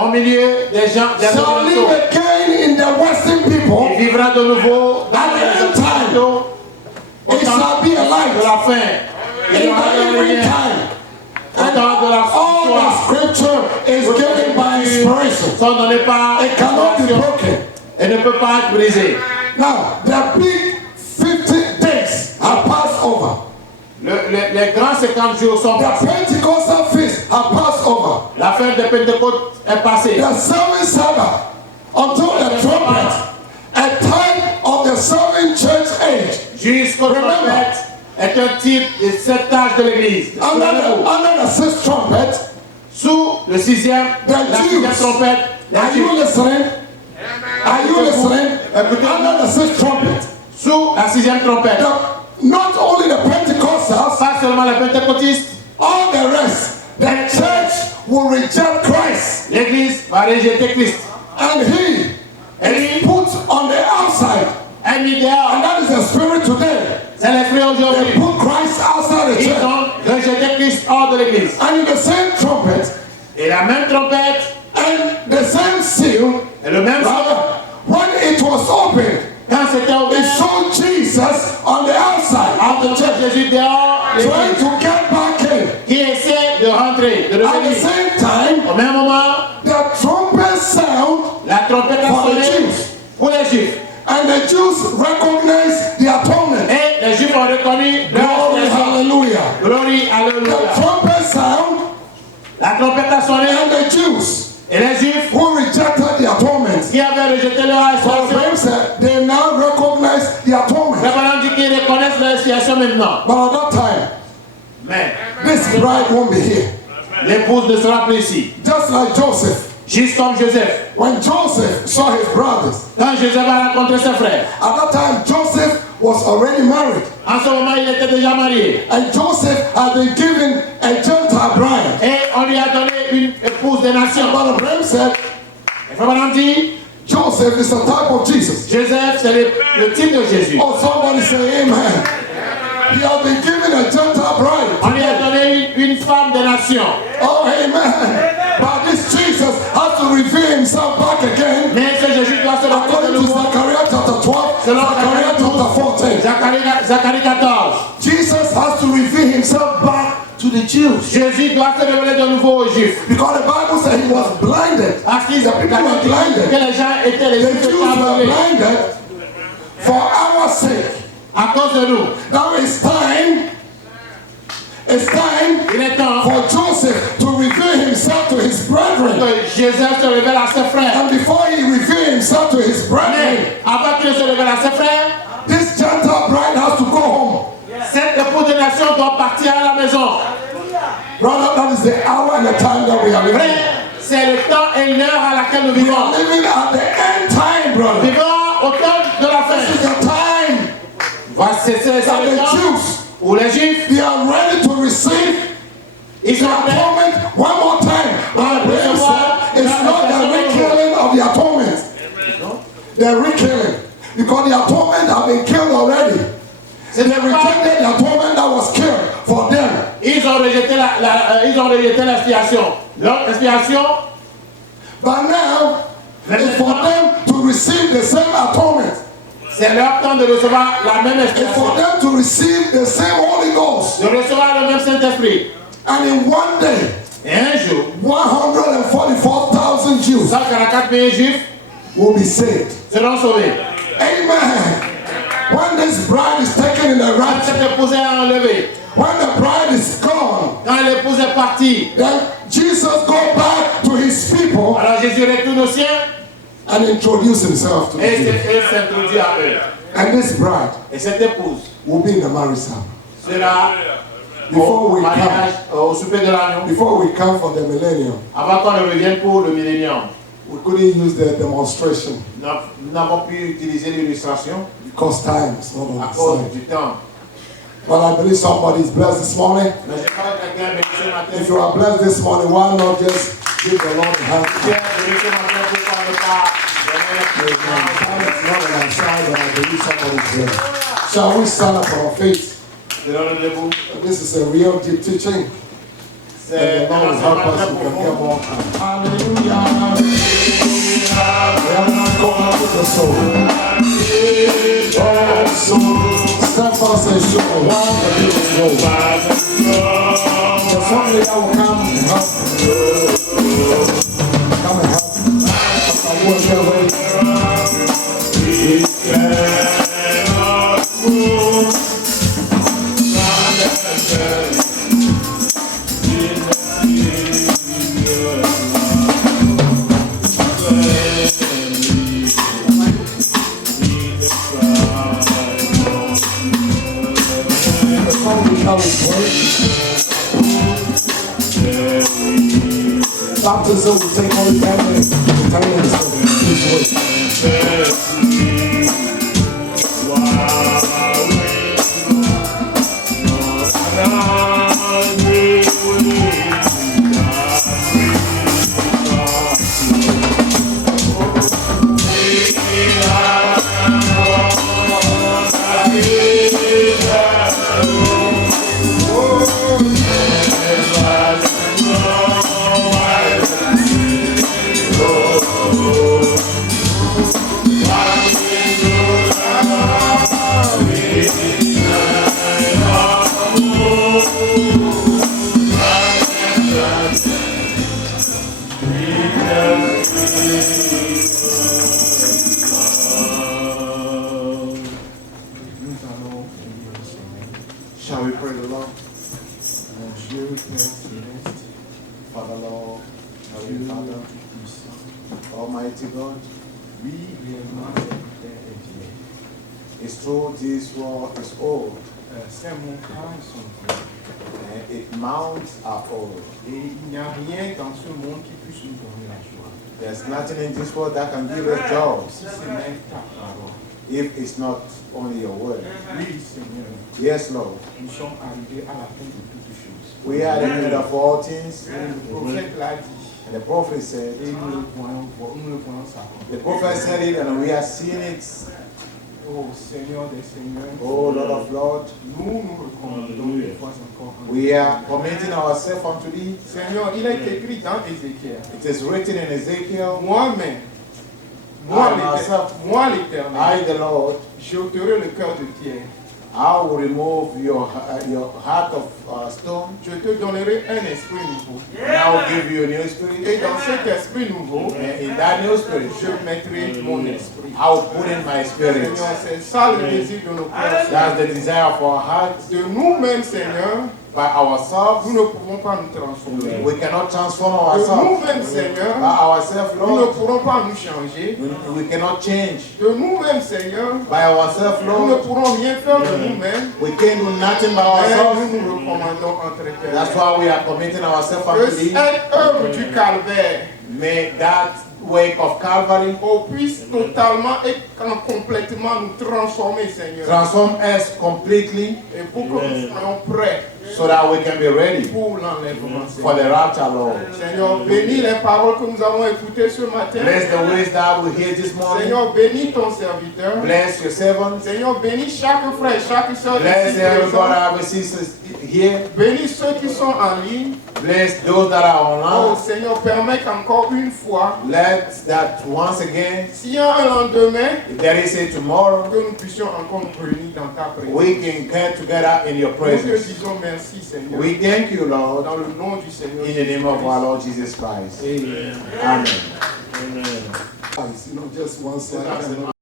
au milieu des gens des shall live orientaux. again in the western people. Il vivra de nouveau dans At the les end time, orientaux au It temps shall be a de light la fin. Il y in aura de the la evening lumière. time. Au temps de la All soir, the scripture is given by inspiration. sont donnés par It cannot be inspiration broken. et ne peut pas être brisé. Now, the big 50 days have passed over. Les grands 50 jours sont The passés. Pentecostal feast have passed over. La fête de Pentecôte est passée. The seven Sabbath until the trumpet, a type of the seven church age. Jusqu'au trompette est un type de cet âge de l'église. Under the sixth trumpet, Sous le sixième, la sixième trompette, are you listening? Are you listening? Under the sixth trumpet, sous la sixième trompette, not only the Pentecostals, pas seulement les pentecôtistes, all the rest, the church will reject Christ, l'église va rejeter Christ. and he is put on the outside, Un idéal, and that is the spirit today. c'est l'esprit They aujourd'hui. put Christ outside the Ils church, ont rejeté Christ hors de l'église. and in the same trumpet Et la même trompette, and the same seal, et le même son, when it was opened, quand c'était it ouvert, showed Jesus on the outside of the entre church, Jésus dehors, trying l'église, to get back in. qui essaie de rentrer, de At the revenir. same time, Au même moment, the trumpet sound, la trompette a For the sonné Jews. pour les Juifs. and the Jews recognized the atonement. Et les Juifs ont reconnu leur Glory, expiation. hallelujah. Glory, The alléluia. trumpet sound, La trompette a sonné and the Jews et les Juifs who rejected the atonement. qui avaient rejeté leur For expiation. them said they now recognize the Le atonement. bonhomme dit qu'ils reconnaissent leur expiation maintenant. But at that time, Mais this bride won't be here. l'épouse ne sera plus ici. Just like Joseph. Juste comme Joseph. When Joseph saw his brothers, Quand Joseph a rencontré ses frères, at that time Joseph was already married. en ce moment il était déjà marié. And Joseph had been given a Gentile bride. Et on lui a donné une épouse des nations. But Abraham said, Et Frère Branham dit, Joseph is a type of Jesus. Joseph c'est le type de Jésus. Oh, somebody say amen. He had been given a Gentile bride. On lui a donné une femme des nations. Oh, amen. But this Jesus has to reveal himself back again. Mais ce Jésus doit se révéler de According to nouveau. Zechariah chapter 12, Selon Zechariah chapter 14. Zacharie 14. Jesus has to reveal himself back to the Jews. Jésus doit se révéler de nouveau aux Juifs. Because the Bible said he was blinded. Parce qu'ils The people were que blinded. les gens étaient les The Juifs Jews étaient were aveuglés blinded for our sake. à cause de nous. Now it's time Il est temps for Joseph to reveal himself to his brethren. que Joseph se révèle à ses frères. And before he revealed himself to his brethren, Mais avant qu'il ne se révèle à ses frères, this Gentile bride has to go home. cette épouse de nation doit partir à la maison. Brother, that is the hour and the time that we are living. Frère, c'est le temps et l'heure à laquelle nous We vivons. are living at the end time, brother. Vivons au temps de la This is fin. the time C'est that le the temps Jews, où les Juifs, they are ready to receive ils the sont prêts atonement one more time. But Abraham said it's not the rekilling of the atonement. The rekilling. Because the atonement have been killed already. C'est They pas- rejected the atonement that was killed for them. Ils ont rejeté l'expiation. Leur expiation, But now, it's for them to receive the same atonement. c'est leur temps de recevoir la même It's for expiation. them to receive the same Holy Ghost. De recevoir le même Saint-Esprit. And in one day, Et un jour, 144,000 Jews 144 pays juifs will be saved. seront sauvés. Amen. When this bride is taken in the Quand rapture, cette épouse est enlevée, when the bride is gone, quand l'épouse est partie, then Jesus go back to his people alors Jésus retourne aux siens and introduce himself to et them. s'introduit à eux. And this bride Et cette épouse will be in the marriage supper. sera Before au we come, mariage, au souper de l'agneau, before we come for the millennium, avant qu'on ne revienne pour le millénium. we couldn't use the demonstration Nous n'avons pu utiliser l'illustration because time is not à on our cause side. du temps. But I believe somebody is blessed this morning. Mais je crois que quelqu'un est béni ce matin. If you are blessed this morning, why not just give the Lord a hand? Tu es béni ce matin, pourquoi ne pas donner Time is not on our side, but I believe somebody is blessed. Shall we stand up on our feet? le debout. This is a real deep teaching. C'est And the un Lord will help enseignement us très to get profond. more. Hallelujah. We are not going up with the soul. Oh, so step us and show why the people's roll. There's somebody that will come and help. Come and help. I'm going that way. The song we tell is great. Baptism will take only 10 minutes. 10 minutes. Please wait. Shall we pray the Lord? Mon Dieu, Père céleste, Father Lord, Heavenly Father, Almighty God, oui, réellement, cette terre est vieille. it's true this world is old Ces montagnes sont vieilles. and its mounts are old. Et il n'y a rien dans ce monde qui puisse nous donner la joie. There's nothing in this world that can give us joy Si c'est même ta parole. if it's not only your word. Oui, Seigneur, Yes, Lord. nous sommes arrivés à la fin de toutes choses. We are the end of all things, Et le prophète l'a dit. and the prophet said, Et nous le voyons s'accomplir. the prophet said it, and we are seeing it. Oh Seigneur des Seigneurs, Oh Lord of Lord, nous nous recommandons une fois encore. we are committing ourselves unto thee. Seigneur, il est écrit dans Ézéchiel. It is written in Ezekiel, Moi-même, moi l'Éternel, I the Lord, j'ôterai le cœur de pierre. I will remove your heart of stone, Je te donnerai un esprit nouveau. and I will give you a new Et spirit. dans cet esprit nouveau, And in that new spirit, je mettrai mon esprit. I will put in my spirit. Seigneur, c'est ça le désir de nos cœurs. That's the desire of our hearts. De nous-mêmes, Seigneur, By ourselves, nous ne pouvons pas nous transformer. we cannot transform De ourselves. nous-mêmes, Seigneur, By ourselves, nous ne Lord, pourrons pas nous changer. we cannot change. De nous-mêmes, Seigneur, By ourselves, nous ne Lord, pourrons rien faire de nous-mêmes. we can do nothing by Mais ourselves. nous nous recommandons entre That's tes why we are committing ourselves Que unto thee. cette œuvre du calvaire May that work of Calvary puisse totalement et complètement nous transformer, Seigneur. transform us completely Et pour que nous soyons prêts so that we can be ready pour l'enlèvement, for Seigneur. the rapture, Lord. Seigneur, bénis les paroles que nous avons écoutées ce matin. Bless the words that we hear this morning. Seigneur, bénis ton serviteur. Bless your servants. Seigneur, bénis chaque frère, chaque soeur Bless ici every présent. brother, every sister here. Bénis ceux qui sont en ligne. Bless those that are Oh online. Seigneur, permets qu'encore une fois, Let that once again, s'il y a un lendemain, if there is a tomorrow, que nous puissions encore nous réunir dans ta présence. we can get together in your Nous te presence. disons merci Seigneur. We thank you, Lord, Dans le nom du Seigneur. in the name of our Lord Jesus Christ. Amen. Amen. Amen. Guys, just one slide.